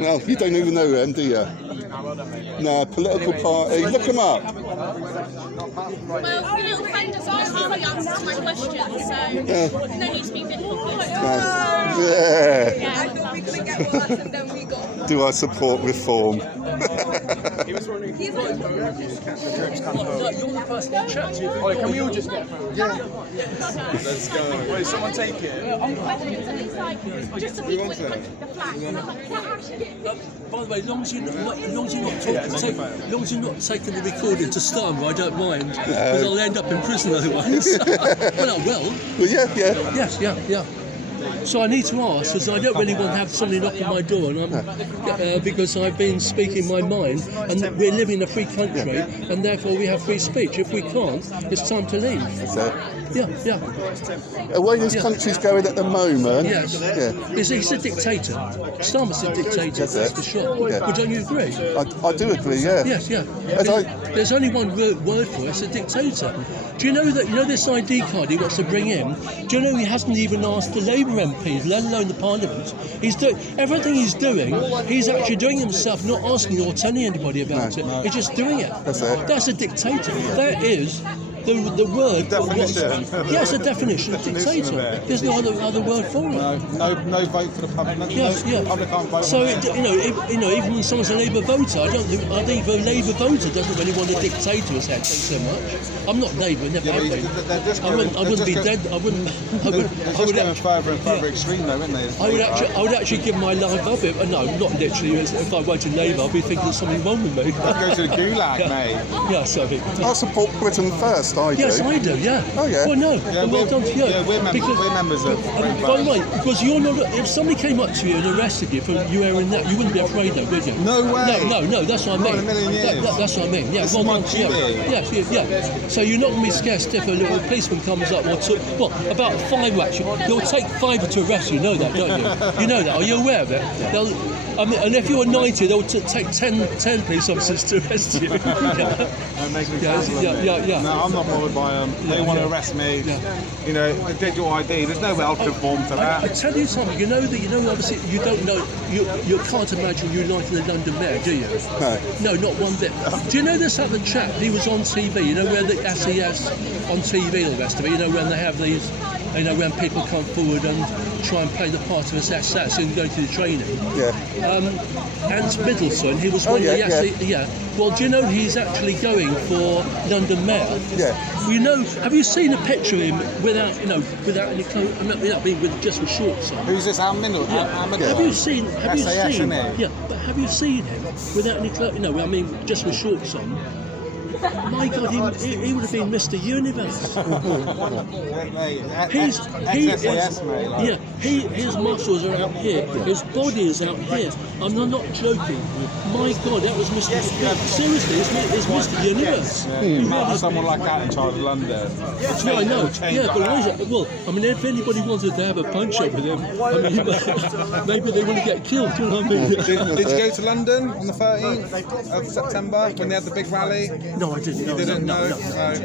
Well, you don't even know them, do you? No, political party. Look them up. Well, your little friend doesn't have the answer to my question, so Yeah. no need to be big pockets. Yeah. Do I support reform? You're the person who chats with. Oh, can we all just get Let's go. Wait, someone take it. Just so people with the flag. By the way, as long as you're not taking the recording to Starmer, I don't mind, because I'll end up in prison otherwise. Well, I will. Well, yeah. Yes, yeah. So I need to ask, because I don't really want to have somebody knock on my door, and because I've been speaking my mind, and we're living in a free country, and therefore we have free speech. If we can't, it's time to leave. That's it. Yeah. The way this country's going at the moment. Yes. Yeah. He's a dictator. Starmer's a dictator, that's for sure. Yeah. But don't you agree? I do agree, yeah. Yes. There's only one word for it, it's a dictator. Do you know that, this ID card he wants to bring in, do you know he hasn't even asked the Labour MPs, let alone the Parliament? Everything he's doing, he's actually doing himself, not asking or telling anybody about it. He's just doing it. That's it. That's a dictator. That is the word. Definition. Yes, a definition of dictator. There's no other word for it. No vote for the public. Yes. Public can't vote. So even when someone's a Labour voter, I think the Labour voter doesn't really want a dictator as head so much. I'm not Labour, never have been. I wouldn't be dead. I wouldn't. They're just going further and further extreme, though, aren't they? I would actually give my life up. No, not literally. If I voted Labour, I'd be thinking there's something wrong with me. I'd go to the gulag, mate. Yeah, sorry. I support Britain first. I do. Yes, I do. Yeah. Oh yeah. Well, no. Yeah, well done to you. Yeah, we're members of. By the way, because you're not. If somebody came up to you and arrested you for you wearing that, you wouldn't be afraid, though, would you? No way. No. That's what I mean. Not in a million years. That's what I mean. Yeah. This Well is my done to you. duty. Yeah. So you're not going to be scared stiff if a little policeman comes up or two. Well, about 5 actually. They'll take 5 to arrest you. You know that, don't you? You know that. Are you aware of it? And if you're 90, they'll take 10 police officers to arrest you. Yeah. No, I'm not bothered by them. They want to arrest me. You know, they did your ID. There's no way I'll conform to that. I tell you something. Obviously, you don't know. You can't imagine you liking the London Mayor, do you? No, not one bit. Do you know this other chap? He was on TV. You know where the SES on TV and all the rest of it. You know when they have these you know, when people come forward and try and play the part of a SS and go to the training. Yeah. And Middleton, he was one of the Well, do you know he's actually going for London Mayor? Yeah. You know, have you seen a picture of him without any clothes, without being just with shorts on? Who's this? Al Middleton? Have you seen? SAS, isn't it? Yeah, but have you seen him without any clothes? You know, I mean, just with shorts on. My God, he would have been Mr. Universe. His muscles are out here. His body is out here. I'm not joking. My God, that was Mr. Seriously, it's Mr. Universe. Someone like that in charge of London. That's what I know. Yeah, but I mean, if anybody wanted to have a punch up with him, I mean, maybe they want to get killed. You know what I mean? Did you go to London on the 13th of September when they had the big rally? No, I didn't. You didn't know?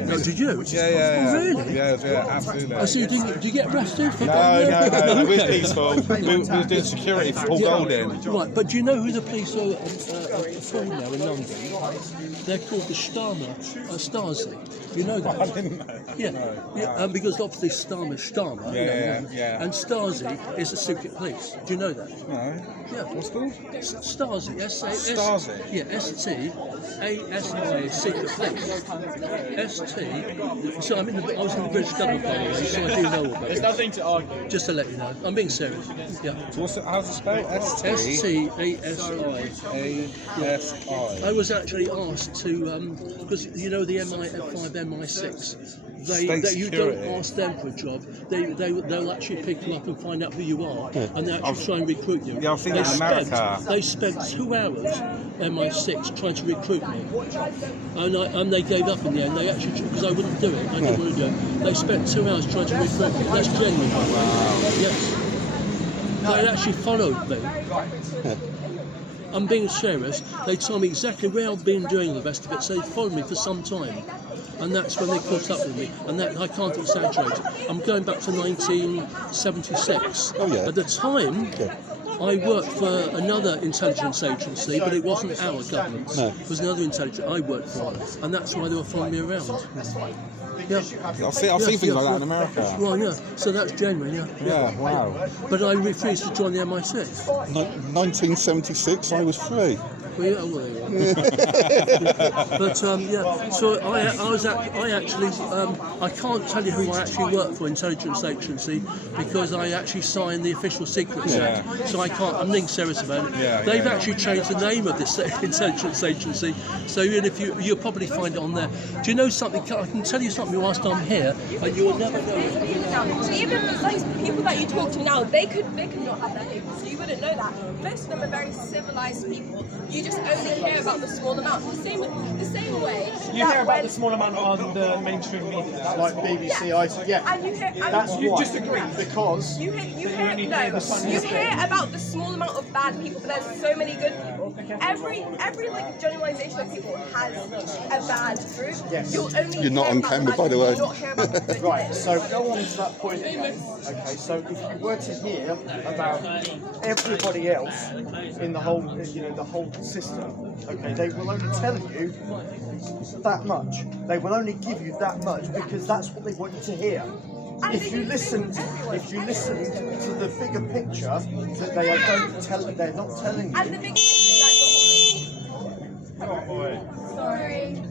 No, did you? Yeah. Oh, really? Yeah, absolutely. I see. Did you get arrested for No, it was peaceful. We was doing security for Paul Golding. Right, but do you know who the police are from now in London? They're called the Stasi. You know that? I didn't know. Yeah. Because obviously Starmer. Yeah. And Stasi is the secret police. Do you know that? No. Yeah. What's it called? Stasi. Stasi? Yeah, S-T-A-S-I, secret police. S-T. So I was in the British government, by the way, so I do know about it. There's nothing to argue. Just to let you know. I'm being serious. Yeah. So how's it spelled? S-T-A-S-I. I was actually asked to, because you know the MI5, MI6, you don't ask them for a job. They'll actually pick you up and find out who you are, and they actually try and recruit you. Yeah, I've seen that in America. They spent 2 hours, MI6, trying to recruit me, and they gave up in the end. They actually, because I wouldn't do it, I didn't want to do it. They spent 2 hours trying to recruit me. That's genuine. Wow. Yes. They actually followed me. I'm being serious. They told me exactly where I've been doing the rest of it, so they followed me for some time. And that's when they caught up with me. And that I can't exaggerate. I'm going back to 1976. Oh, yeah. At the time, I worked for another intelligence agency, but it wasn't our government. No. It was another intelligence I worked for, and that's why they were following me around. Yeah. I've seen things like that in America. Well, yeah. So that's genuine, yeah. Yeah, wow. But I refused to join the MI6. 1976, I was 3. Well, yeah, well, there you are. But so I can't tell you who I actually work for, intelligence agency, because I actually signed the official secrets act. So I can't. I'm being serious about it. They've actually changed the name of this intelligence agency. So even if you'll probably find it on there. Do you know something? I can tell you something whilst I'm here, and you'll never know. Even like people that you talk to now, they could not have that papers, so you wouldn't know that. Most of them are very civilized people. You just only hear about the small amount. The same way. You hear about the small amount on the mainstream media, like BBC, And you hear. That's you why. just agree Because you hear about the small amount of bad people, but there's so many good people. Every like generalization of people has a bad group. Yes. You're not on camera, by the way. Right, so go on to that point again. Okay, so if you were to hear about everybody else in the whole, the whole system, okay, they will only tell you that much. They will only give you that much because that's what they want you to hear. If you listen to the bigger picture that they're not telling you. And the big picture is that Sorry.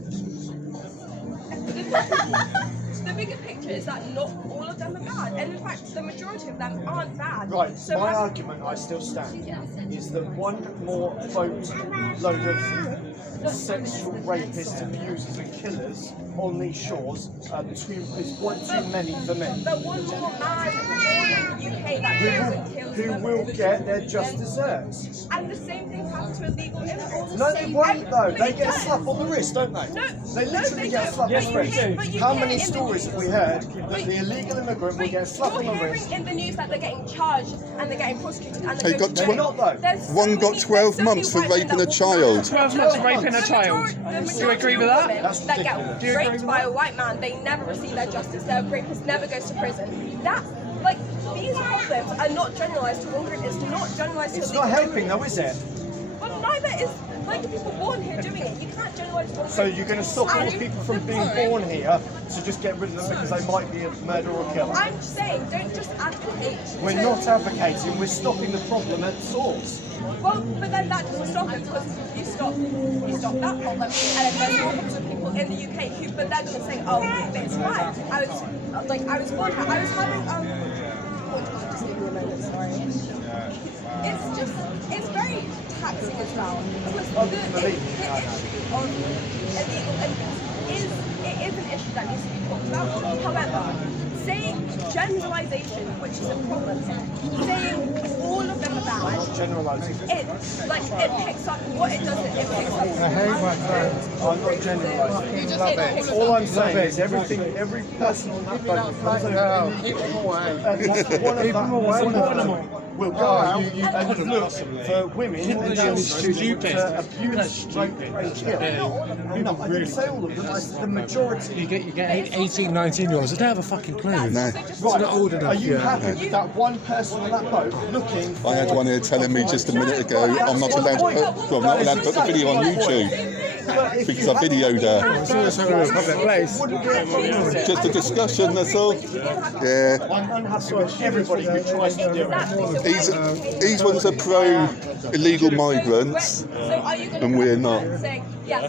The bigger picture is that not all of them are bad, and in fact, the majority of them aren't bad. Right. So my argument, I still stand, is that one more boatload of sexual rapists, abusers, and killers on these shores is one too many for me. But one more man in the UK that goes and kills who will get their just desserts. And the same thing happens to illegal immigrants. No, they won't though. They get a slap on the wrist, don't they? No, they literally get a slap on the wrist. How many stories have we heard that the illegal immigrant will get a slap on the wrist? You're hearing in the news that they're getting charged and they're getting prosecuted and They they're got going to jail. one got 12 months for raping a child. 12 months for raping a child. Do you agree with that? That get raped by a white man, they never receive their justice. Their rapist never goes to prison. That, like, these problems are not generalised to one group. It's not generalised to. It's not helping, though, is it? But neither is. like people born here doing it. You can't generalise one. So you're going to stop all people from being born here to just get rid of them because they might be a murderer or killer? I'm saying, don't just advocate. We're not advocating, we're stopping the problem at source. Well, but then that doesn't stop it because you stop that problem, and then there's more people in the UK who, but they're going to say, oh, it's fine. I was born here. I was having just give me a moment, sorry. It's very taxing as well. Because the issue of illegal immigrants is an issue that needs to be talked about. However, saying generalisation, which is a problem, saying all of them are bad, it picks up what it does. It picks up. I hate my friends. I'm not generalising. All I'm saying is every person on that boat that comes over, keep them away. One of them will go out and look for women and children to abuse, rape, and kill. No, I didn't say all of them. I said the majority. You get 18, 19-year-olds. They don't have a fucking clue. No. They're not old enough. Are you happy with that one person on that boat looking? I had one here telling me just a minute ago I'm not allowed to put the video on YouTube because I videoed her. Just a discussion, that's all. Yeah. I'm unhappy with everybody who tries to do it. These ones are pro illegal migrants, and we're not. Yeah,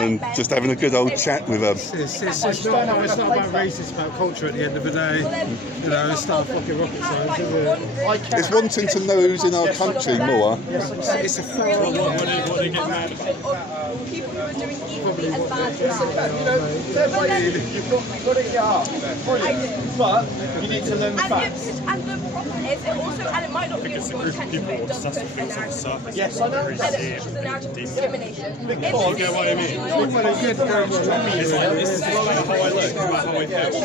and just having a good old chat with them. It's not about race, it's about culture at the end of the day. You know, it's not fucking rocket science, is it? It's wanting to know who's in our country more. It's a fair What they get mad about. People who are doing equally as bad things. You've got to get up. But you need to learn the facts. And the problem is, it might not be your intention, but it does push a narrative. Yes, I know. And it's just a narrative of discrimination. You get what I mean? It's like, this is how I look, it's about how I feel.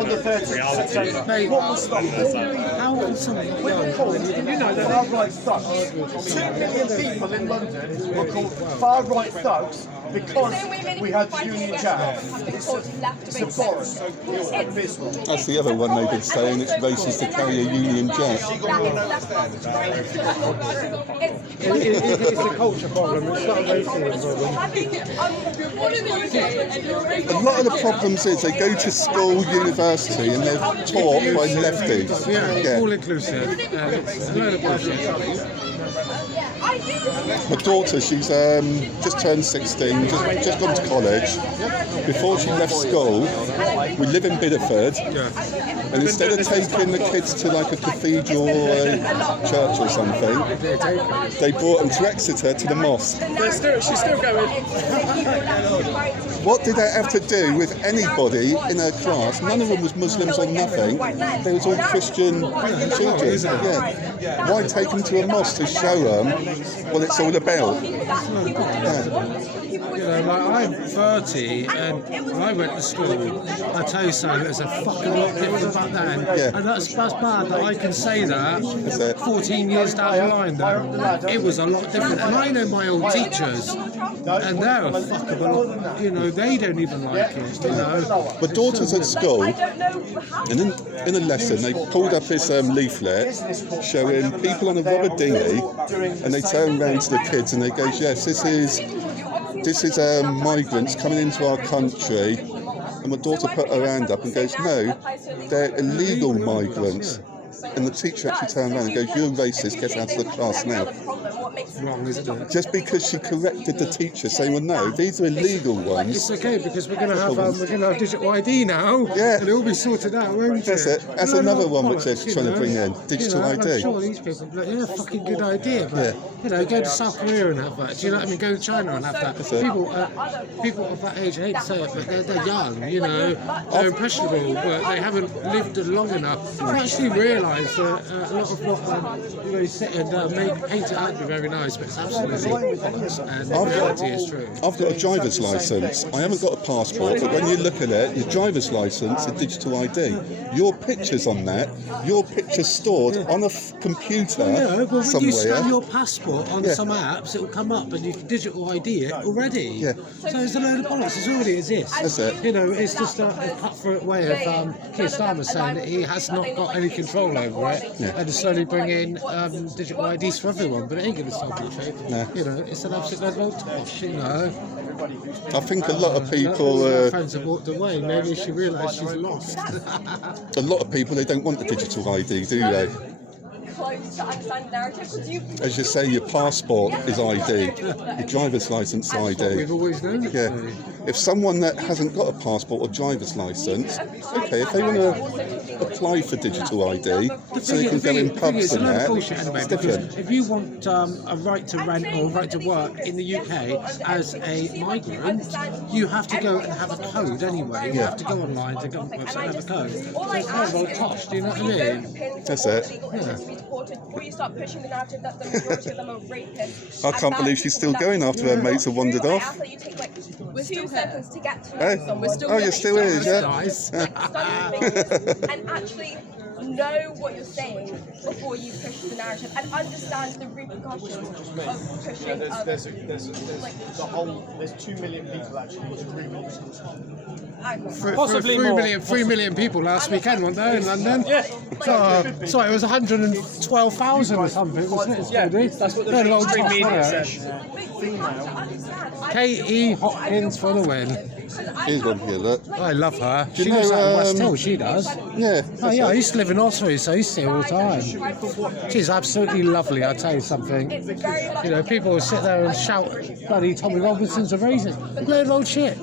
On the 30th, what will stop this? How can something We're called, far-right thugs. 2 million people in London were called far-right thugs because we had the Union Jack. It's abhorrent. It's abysmal. That's the other one they've been saying, it's racist to carry a Union Jack. It's a culture problem, it's not a racism problem. A lot of the problems is they go to school, university, and they're taught by lefties. Yeah, all inclusive. It's a load of bullshit. My daughter, she's just turned 16, just gone to college. Before she left school, we live in Bideford, and instead of taking the kids to like a cathedral or a church or something, they brought them to Exeter to the mosque. She's still going. What did that have to do with anybody in her class? None of them was Muslims or nothing. They was all Christian children. Yeah. Why take them to a mosque to show them what it's all about? You know, like I'm 30 and when I went to school, I tell you something, there's a fucking lot different back then. And that's bad that I can say that 14 years down the line that it was a lot different. And I know my old teachers, and they're a fuck of a lot, you know, they don't even like it, you know. My daughter's at school, and in a lesson they pulled up this leaflet showing people on a rubber dinghy, and they turn around to the kids and they go, yes, this is migrants coming into our country. And my daughter put her hand up and goes, no, they're illegal migrants. And the teacher actually turned around and goes, you're racist, get out of the class now. Wrong, isn't it? Just because she corrected the teacher, saying, well, no, these are illegal ones. It's okay because we're going to have digital ID now. Yeah. And it'll be sorted out, won't it? That's it. That's another one which they're trying to bring in, digital ID. I'm sure these people be like, yeah, fucking good idea. But, you know, go to South Korea and have that. Do you know what I mean? Go to China and have that. People of that age, I hate to say it, but they're young, you know, they're impressionable, but they haven't lived long enough to actually realise that a lot of what you sit and paint it out to be very nice, but it's absolutely and the reality is true. I've got a driver's licence. I haven't got a passport, but when you look at it, your driver's licence, a digital ID. Your picture's on that. Your picture's stored on a computer but when somewhere. you scan your passport, passport on some apps, it will come up and you can digital ID it already. Yeah. So it's a load of bollocks. It already exists. That's it. You know, it's just a cut-throat way of Keir Starmer saying that he has not got any control over it, and is slowly bringing digital IDs for everyone. But it ain't going to solve the issue. No. You know, it's an absolute load of old tosh. You know. I think a lot of people. Her friends have walked away. Maybe she realised she's lost. A lot of people, they don't want the digital ID, do they? Close to understand narrative because you. As you say, your passport is ID, your driver's license ID. We've always known it. Yeah. If someone that hasn't got a passport or driver's license, okay, if they want to apply for digital ID, so they can go in pubs and that, it's different. If you want a right to rent or a right to work in the UK as a migrant, you have to go and have a code anyway. You have to go online to government website and have a code. So it's kind of old tosh, do you know what I mean? That's it. Before you start pushing the narrative that the majority of them are rapists. I can't believe she's still going after her mates have wandered off. After you take like 2 seconds to get to Hey? know someone. Oh, you're still here, yeah? Nice. And actually know what you're saying before you push the narrative and understand the repercussions of pushing. There's 2 million people actually in rooms. Possibly 3 million people last weekend, weren't there, in London? Yeah. Sorry, it was 112,000 or something, wasn't it? Yeah, that's what the mainstream media says. K.E. Hopkins for the win. Here's one here, look. I love her. Do She you lives know, out in West Hill, she does. Yeah. Oh yeah, I used to live in Osprey, so I used to see her all the time. She's absolutely lovely, I'll tell you something. You know, people will sit there and shout bloody Tommy Robinson's a racist. Load of old shit.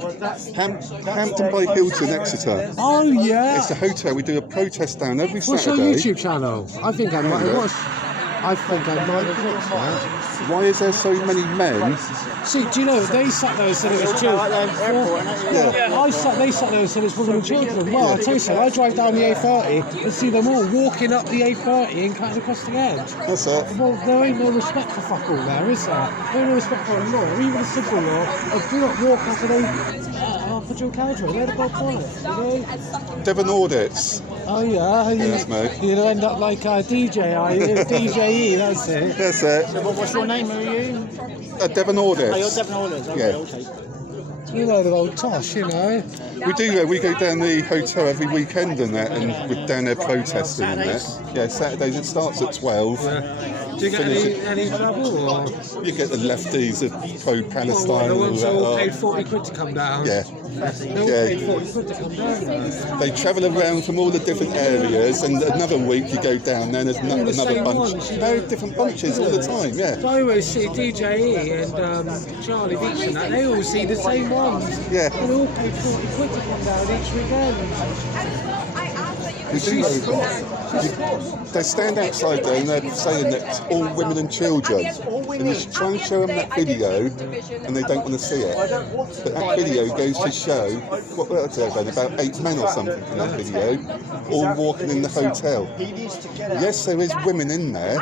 Hampton by Hilton, Exeter. Oh yeah. It's a hotel. We do a protest down every What's your Saturday. YouTube channel? I think I might watch. I think I might have watched that. Why is there so many men? See, do you know, they sat there and said it was children. They sat there and said it's women and children. Well, I'll tell you something, I drive down the A30 and see them all walking up the A30 and cutting across the edge. That's it. Well, there ain't no respect for fuck all there, is there? There ain't no respect for a law, or even a simple law, of do not walk up a dual carriageway. Let it go quiet, you know? Devon Audits. Oh yeah, Yes, mate. you'd end up like DJ, are you? DJE, that's it. That's it. What's your name? Who are you? Devon Audits. Oh, you're Devon Audits. Okay. You load of old tosh, you know. We do. We go down the hotel every weekend and that, and we're down there protesting and that. Yeah, Saturdays it starts at 12. Do you get any trouble? Or? You get the lefties of pro-Palestine. The ones who all all paid that. 40 quid to come down. Yeah. They all paid 40 quid to come down. They travel around from all the different areas, and another week you go down there and there's another bunch. No, different bunches all the time, yeah. I always see DJE and Charlie Beach and that, they all see the same ones. Yeah. And they all pay 40 quid to come down each weekend. We do they stand outside there and they're saying that it's all women and children. And you try and show them that video and they don't want to see it. But that video goes to show, what was it about 8 men or something in that video, all walking in the hotel. Yes, there is women in there.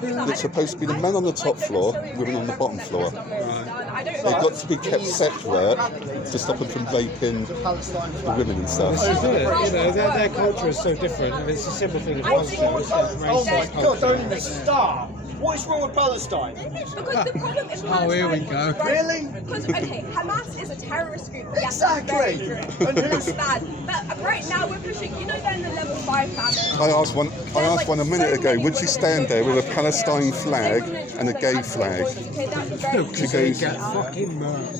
It's supposed to be the men on the top floor, women on the bottom floor. They've got to be kept separate to stop them from raping the women and stuff. You know, their culture is so different, and it's a simple thing of culture. Oh my God, don't even start. What is wrong with Palestine? Because the problem is Oh, here we go. Really? Because, okay, Hamas is a terrorist group. Yes, Exactly. that's very true. That's bad. But right now we're pushing, you know, they're in the level 5 famine. I asked one a minute ago, would she stand there with a Palestine flag and a gay flag? She goes,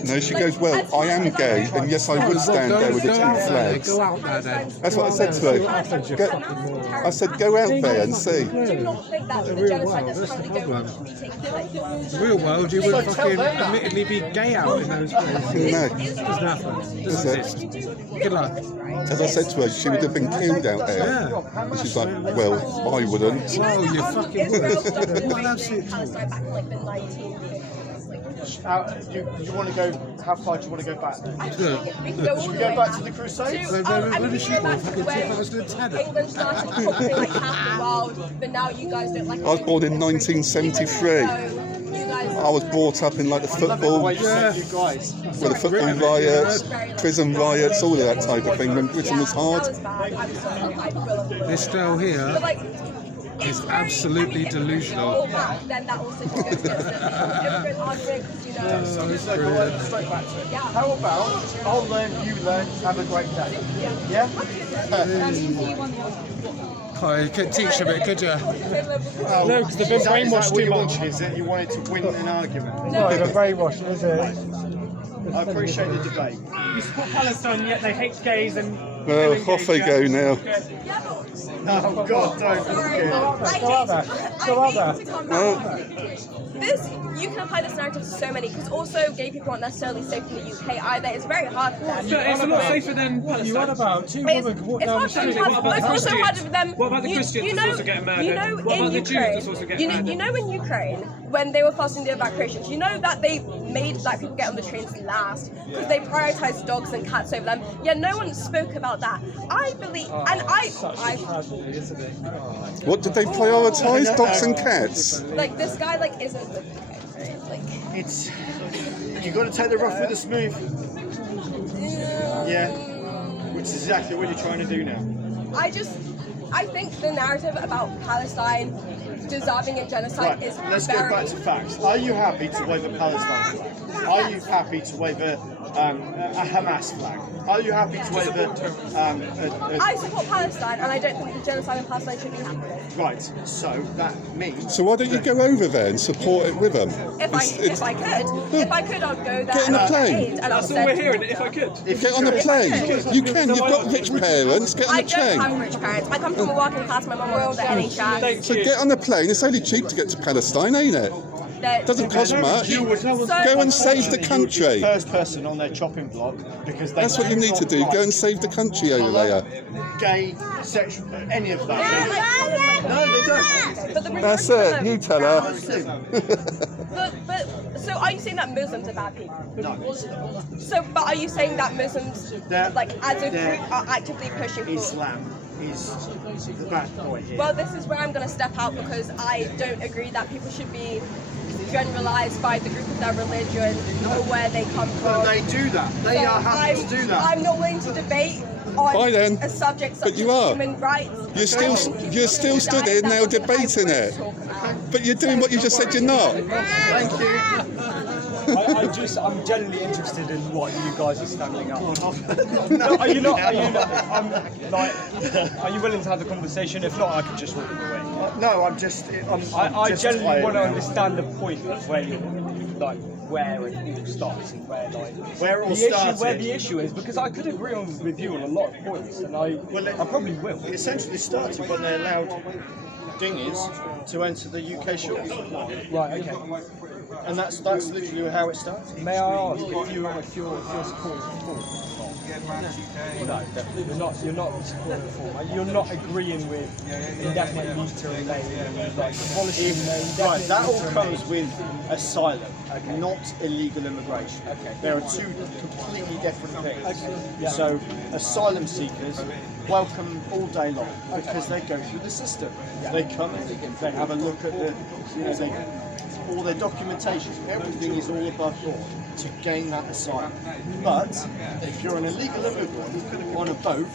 no, she goes, well, I am gay, and yes, I would stand there with the 2 flags. Go out there then. That's what I said to her. I said, go out there and see. Do not think that the genocide that's currently going on should be taken place. In the real world, you wouldn't fucking admittedly be gay out in those places. No. There's nothing. Doesn't exist. Good luck. As I said to her, she would have been killed out there. And she's like, well, I wouldn't. Oh, you fucking would. What an absolute You want to go? How far do you want to go back? We can go all Should we the go way back to the Crusades? and we can go back to when England started conquering like half the world, but now you guys don't like. I was born in 1973. I was brought up in like the football, with the football riots, prison riots, all of that type of thing when Britain was hard. This girl here, is absolutely delusional. All back, then that also just goes against the immigrant argument because you know. So go on, straight back to it. How about I'll learn, you learn, have a great day? Yeah? Oh, you couldn't teach a bit, could you? Oh, No, because they've been brainwashed too much. Is it? You wanted to win an argument? No, they're brainwashed, is it? I appreciate the debate. You support Palestine, yet they hate gays and. Well, off they go now. Oh God, don't. Go out there. This, you can apply this narrative to so many, because also gay people aren't necessarily safe in the UK either. It's very hard for them. No, it's a lot safer than Palestine. You what about two women walk down the street? It's also harder for them. What about the Christians that's also getting murdered? You know, What in about the Ukraine, Jews that's also getting murdered? you know in Ukraine, when they were fasting the evacuations, you know that they made black people get on the trains last because they prioritized dogs and cats over them. Yeah, no one spoke about that. I believe, and I What did they prioritise? Dogs and cats? like this guy like isn't the like. It's you got to take the rough with the smooth. Yeah, which is exactly what you're trying to do now. I think the narrative about Palestine deserving a genocide Right, is let's very... go back to facts. Are you happy to wave a Palestine flag? Are you happy to wave a Hamas flag? Are you happy to wave a I support Palestine, and I don't think the genocide in Palestine should be happening. Right, so that means... So why don't you go over there and support it with them? If I could, I'd go there Get on a and plane. aid, and That's all we're hearing, if I could. Get on a plane. You can. You've got rich parents. Get on I a don't train. have rich parents. I come from a working class. My mum works at NHS. So get on a plane. It's only cheap to get to Palestine, ain't it? Doesn't cost much. Go and save the country. First person on their chopping block because they That's what you need to do. Go and save the country over there. Gay, sexual, any of that. No, they don't. But the That's it. You tell her. But so are you saying that Muslims are bad people? No. So, but are you saying that Muslims, like as a group, are actively pushing for Islam is the bad boy here. Well, this is where I'm going to step out because I don't agree that people should be generalised by the group of their religion or where they come from. But they do that. They are happy to do that. I'm not willing to debate on Bye then. a subject such But you as are. human rights. You're still stood here now debating it. But you're doing what you just said you're not. Thank you. I'm genuinely interested in what you guys are standing up. No, are you not? Are you willing to have the conversation? If not, I could just walk away. No, I genuinely want to understand the point of where it all starts and where the issue is, because I could agree with you on a lot of points, and I probably will. It essentially started when they allowed dinghies to enter the UK shores. Right. Okay. And that's literally how it started. May I ask if you're supporting reform? No, you're not supporting reform. You're not agreeing with indefinite leave to remain and abolishing indefinite. Right, that all leave to comes remain. with asylum, not illegal immigration. There are two completely different things. Yeah. So asylum seekers welcome all day long because they go through the system. They come in, they have a look at all their documentation, everything is all above board to gain that asylum. But if you're an illegal immigrant on a boat,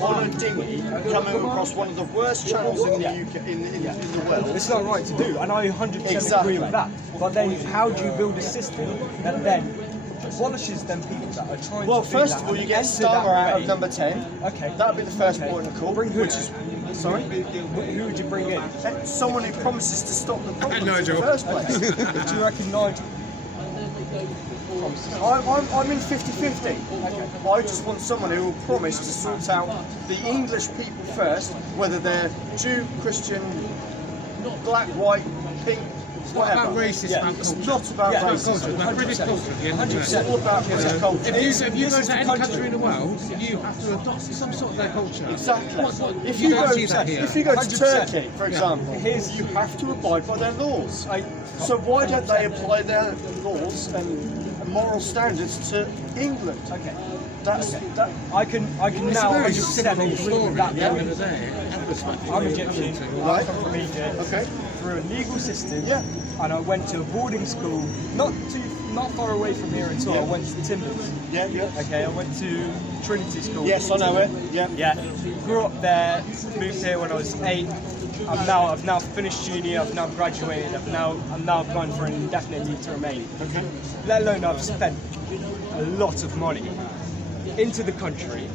on a dinghy, coming across one of the worst channels in the UK, in the world, it's not right to do, and I 100% agree with that. But then, how do you build a system that then abolishes them people that are trying to? Well, first of all, you get Starmer out of number 10. Okay. That would be the first point of call. Bring who? Which is, sorry? Who would you bring in? Someone who promises to stop the problems in Nigel. the first place. Do you reckon Nigel? I'm in 50-50. I just want someone who will promise to sort out the English people first, whether they're Jew, Christian, black, white, pink, whatever. About racism, It's not about racism. It's about British culture. It's all about British culture. If you go to any country in the world, you have to adopt some sort of their culture. Exactly. If you don't see that here. If you go to Turkey, for example, you have to abide by their laws. So why don't they apply their laws and moral standards to England? Okay. That. I can now understand that. Yeah. I'm Egyptian. I come from Egypt. Okay. Through a legal system. Yeah. And I went to a boarding school, not far away from here at all. Yeah. I went to Timbers. Yeah. Okay, I went to Trinity School. Yes, I know it. Yeah. Yeah. Grew up there, moved here when I was 8. I've now finished uni. I've now graduated. I'm now applying for an indefinite leave to remain. Okay. Let alone I've spent a lot of money into the country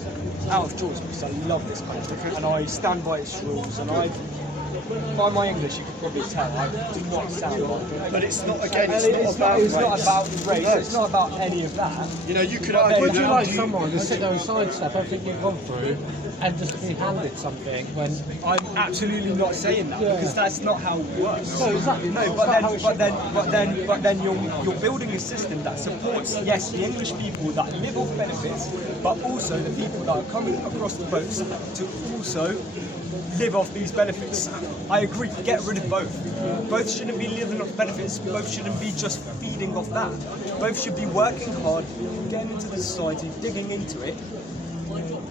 out of choice because I love this country and I stand by its rules. And by my English, you could probably tell I do not sound like it. But it's not again. It's not about race. No. It's not about any of that. You know, you could. Would you like someone to sit there and sidestep everything you've gone through and just be handed something when? I'm absolutely not saying that because that's not how it works. No, exactly. No, but then you're building a system that supports yes the English people that live off benefits, but also the people that are coming across the boats to also live off these benefits. I agree, get rid of both. Both shouldn't be living off benefits, both shouldn't be just feeding off that. Both should be working hard, getting into the society, digging into it,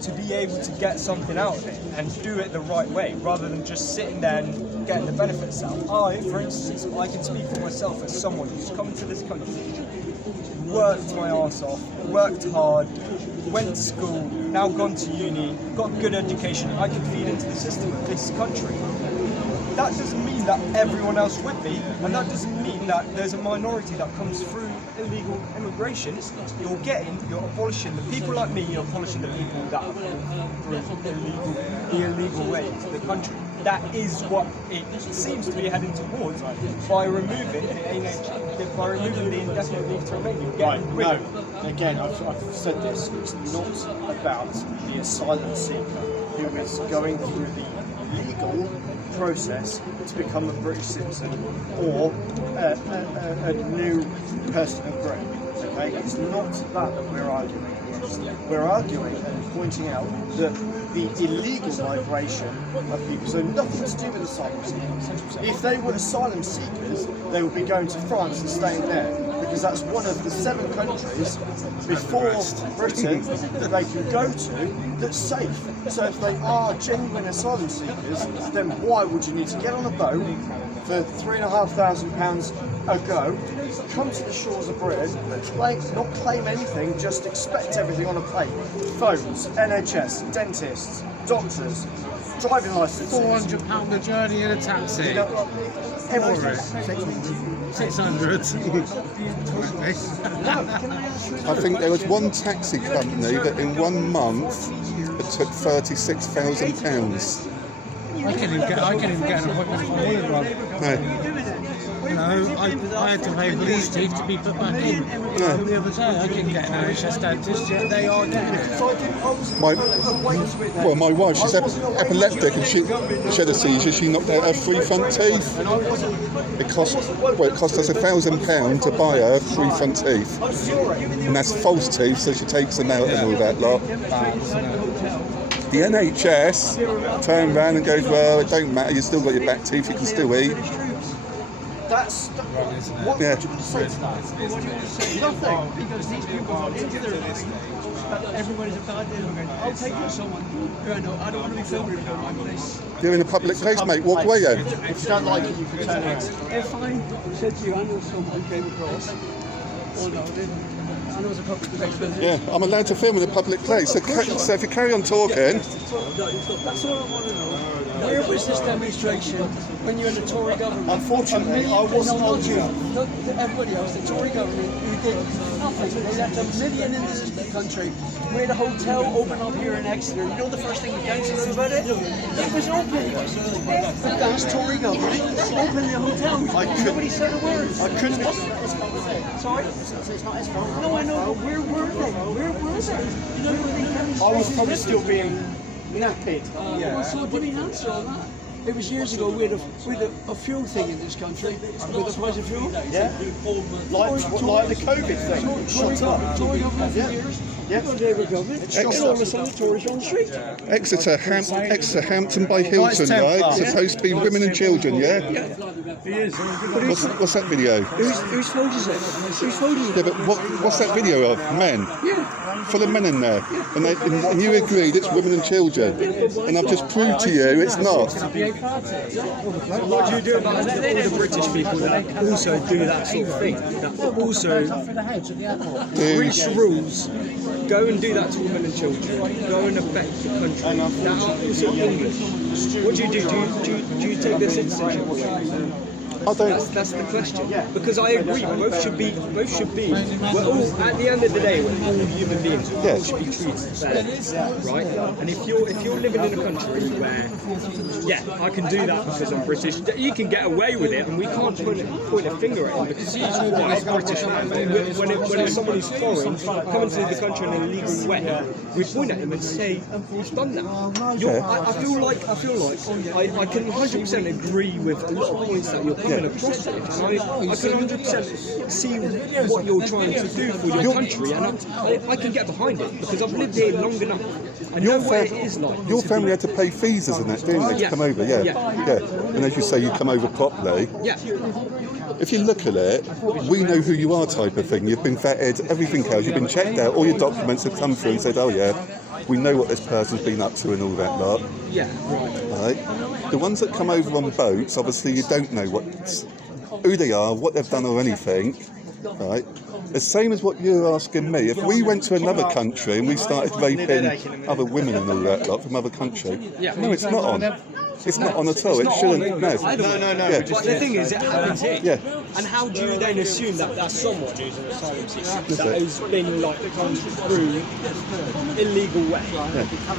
to be able to get something out of it and do it the right way, rather than just sitting there and getting the benefits out. For instance, I can speak for myself as someone who's come into this country, worked my arse off, worked hard, went to school, now gone to uni, got good education. I can feed into the system of this country. That doesn't mean that everyone else would be, and that doesn't mean that there's a minority that comes through illegal immigration. You're abolishing the people like me, you're abolishing the people that are through illegal way to the country. That is what it seems to be heading towards by removing the indefinite leave to remain. No, again, I've said this, it's not about the asylum seeker who is going through the legal process to become a British citizen or a new person of Britain. Okay, it's not that we're arguing against. We're arguing and pointing out that the illegal migration of people, so nothing to do with asylum seekers. If they were asylum seekers, they would be going to France and staying there, because that's one of the 7 countries before Britain that they can go to that's safe. So if they are genuine asylum seekers, then why would you need to get on a boat for £3,500 a go, come to the shores of Britain, not claim anything, just expect everything on a plate? Phones, NHS, dentists, doctors, driving licenses. £400 a journey in a taxi. You know, everything. 600. I think there was one taxi company that in 1 month it took £36,000. I can't even get an appointment for one of them. No. No, I had to pay police teeth to be put back in. The other day I couldn't get an NHS dentist, yet they are getting it. My wife, she's epileptic and she had a seizure. She knocked out her 3 front teeth. It cost us £1,000 to buy her 3 front teeth, and that's false teeth, so she takes them out and all that lot. The NHS turned around and goes, well, it don't matter, you've still got your back teeth, you can still eat. That's what yeah. would you say to that? Nothing, because these people are into their lives. Everybody's a bad immigrant. I'll take you to someone who I know. I don't want to be filmed in my place. You're in a public place, mate. Walk away then. If you don't like it, you can turn around. If I said to you, I know someone who came across, or no, I know it's a public place. Yeah, I'm allowed to film in a public place. So if you carry on talking. That's all I want to know. Where was this demonstration when you're in the Tory government? Unfortunately, I wasn't on you. Not everybody else, the Tory government, who did nothing. They left $1 million in this country. We had a hotel open up here in Exeter. You know the first thing the council did about it? It was open. But that's Tory government. Open the hotel. Nobody said a word. I couldn't. Sorry? It's not his fault. No, I know, but where were they? Where were they? You know where they came? I was probably still being napped. So give me an answer on that. It was years ago. We had a fuel thing in this country with the price of fuel. Yeah. Like the COVID thing. Shut up. Tory government for years. Yeah. Labour government. And all of a sudden, the Tories are on the street. Exeter, Hampton by Hilton, right? Supposed to be women and children, yeah? What's that video? Whose photos is it? Whose photos is it? Yeah, but what's that video of? Men? Yeah. full of men in there, and you agreed it's women and children, and I've just proved to you it's not. What do you do about all the British people that also do that sort of thing? That also breach rules, go and do that to women and children, go and affect the country that are also English. What do you do? Do you take their citizenship away? That's the question. Because I agree, both should be. We're all, at the end of the day, we're all human beings. We all should be treated fairly, right? And if you're living in a country where, I can do that because I'm British, you can get away with it, and we can't point a finger at him because he's white British man. When it's someone who's foreign coming to the country in an illegal way, we point at him and say, "He's done that." I feel like I can 100% agree with a lot of points that you're coming across it. And I can 100% see what you're trying to do for your country, and I can get behind it because I've lived here long enough. I know what it is like. Your family had to pay fees, isn't it? Didn't they, to come over? Yeah. And as you say, you come over properly. Yeah. If you look at it, we know who you are, type of thing. You've been vetted, everything else. You've been checked out. All your documents have come through and said, "Oh yeah, we know what this person's been up to and all that lot." Yeah. Right. The ones that come over on boats, obviously, you don't know who they are, what they've done, or anything. Right. The same as what you're asking me. If we went to another country and we started raping other women and all that lot from other country, no, it's not on. It's not on at all. It shouldn't. No. Yeah. But the thing is, it happens here. Yeah. And how do you then assume that that's someone who's an asylum seeker that has been come through illegal way,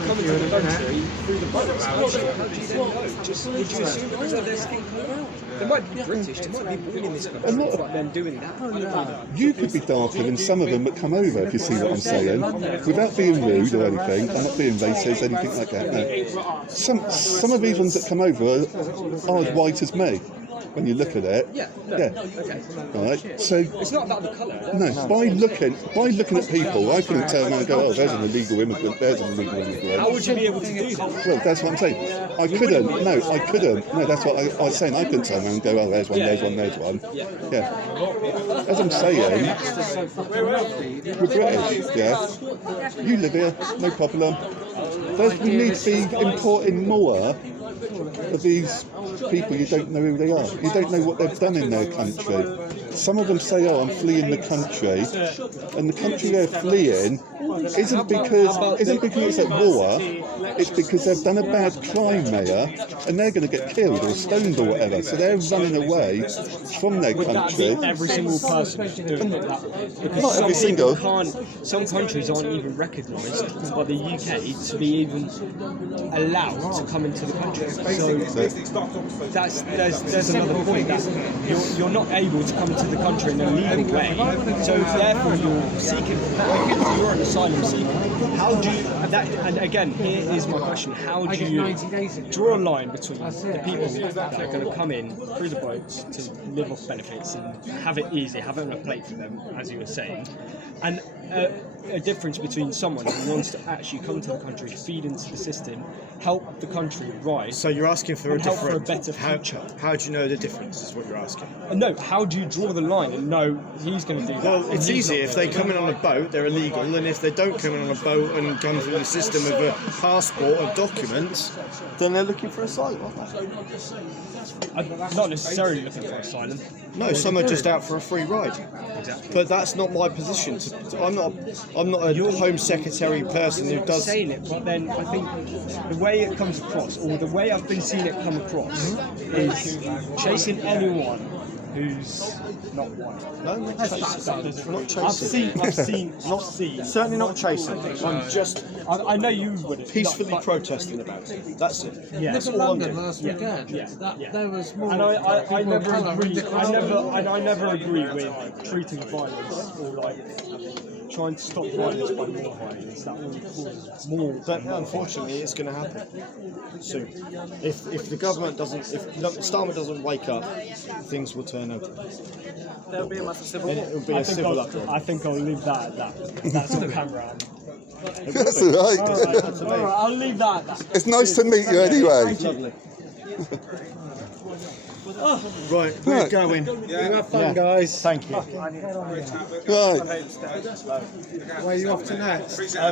coming to the country through the boats? How do you then know? Would you assume because of their skin colour? They might be British. They might be born in this country. But them doing that. You could be darker than some of them that come over, if you see what I'm saying. Without being rude or anything, I'm not being racist, anything like that. No. Some of these ones that come over are as white as me. When you look at it, Okay. Right. So it's not about the colour. No, by looking at people, I couldn't turn around and go, "Oh, there's an illegal immigrant. There's an illegal immigrant." How would you be able to do that? Well, that's what I'm saying. I couldn't. No, that's what I was saying. I couldn't turn around and go, "Oh, there's one. There's one. There's one." Yeah. As I'm saying, we're British. Yeah. You live here, no problem. We need to be importing more of these people. You don't know who they are. You don't know what they've done in their country. Some of them say, "Oh, I'm fleeing the country," and the country they're fleeing isn't because it's at war. It's because they've done a bad crime there, and they're going to get killed or stoned or whatever. So they're running away from their country. Every single person doing that. Not every single. Some countries aren't even recognised by the UK to be even allowed to come into the country. So there's another point that you're not able to come into the country in a legal way. So therefore you're seeking for that. You're an asylum seeker. How do you? And again, here is my question: how do you draw a line between the people that are going to come in through the boats to live off benefits and have it easy, have it on a plate for them, as you were saying, and a difference between someone who wants to actually come to the country, feed into the system, help the country rise? So you're asking for a better future. How do you know the difference? Is what you're asking. No, how do you draw the line and know he's going to do that? Well, it's easy. If they come in on a boat, they're illegal, and if they don't come in on a boat and come through the system of a passport or documents, then they're looking for asylum. I'm not necessarily looking for asylum. No, some are just out for a free ride. Exactly. But that's not my position. I'm not a Home Secretary person who does. Saying it, but then I think the way it comes across, or the way I've been seeing it come across, is chasing anyone who's not white. No, not chasing. Not chasing. I've seen. Certainly not chasing. I'm just. I know you would. Peacefully protesting about it. That's it. Yeah. That's all I'm doing. last weekend. There was more. And I never agree. I never agree with treating violence or like trying to stop violence by more violence. That only causes more. But unfortunately, it's going to happen soon. If the government doesn't, if Starmer doesn't wake up, things will turn over. There'll be a massive civil war. It will be a civil uproar. I think I'll leave that at that. That's on camera. That's all right. I'll leave that at that. It's nice to meet you anyway. Lovely. Right, we're going. You have fun, guys. Thank you. Right. Where are you off to next? I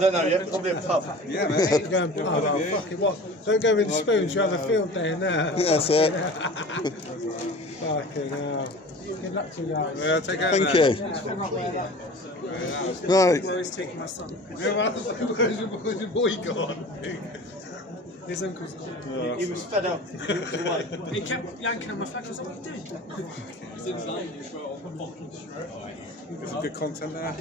don't know yet. Probably a pub. Yeah, mate. Go and, oh, well, fuck it, what? Don't go with spoons, you have a field day in there. That's it. Fucking hell. Good luck to you guys. Yeah, take care. Thank you. Right. Where is taking my son? Where's your boy gone? His uncle's gone. He was fed up. He kept yanking on my flag. I was like, what are you doing? There's some good content there.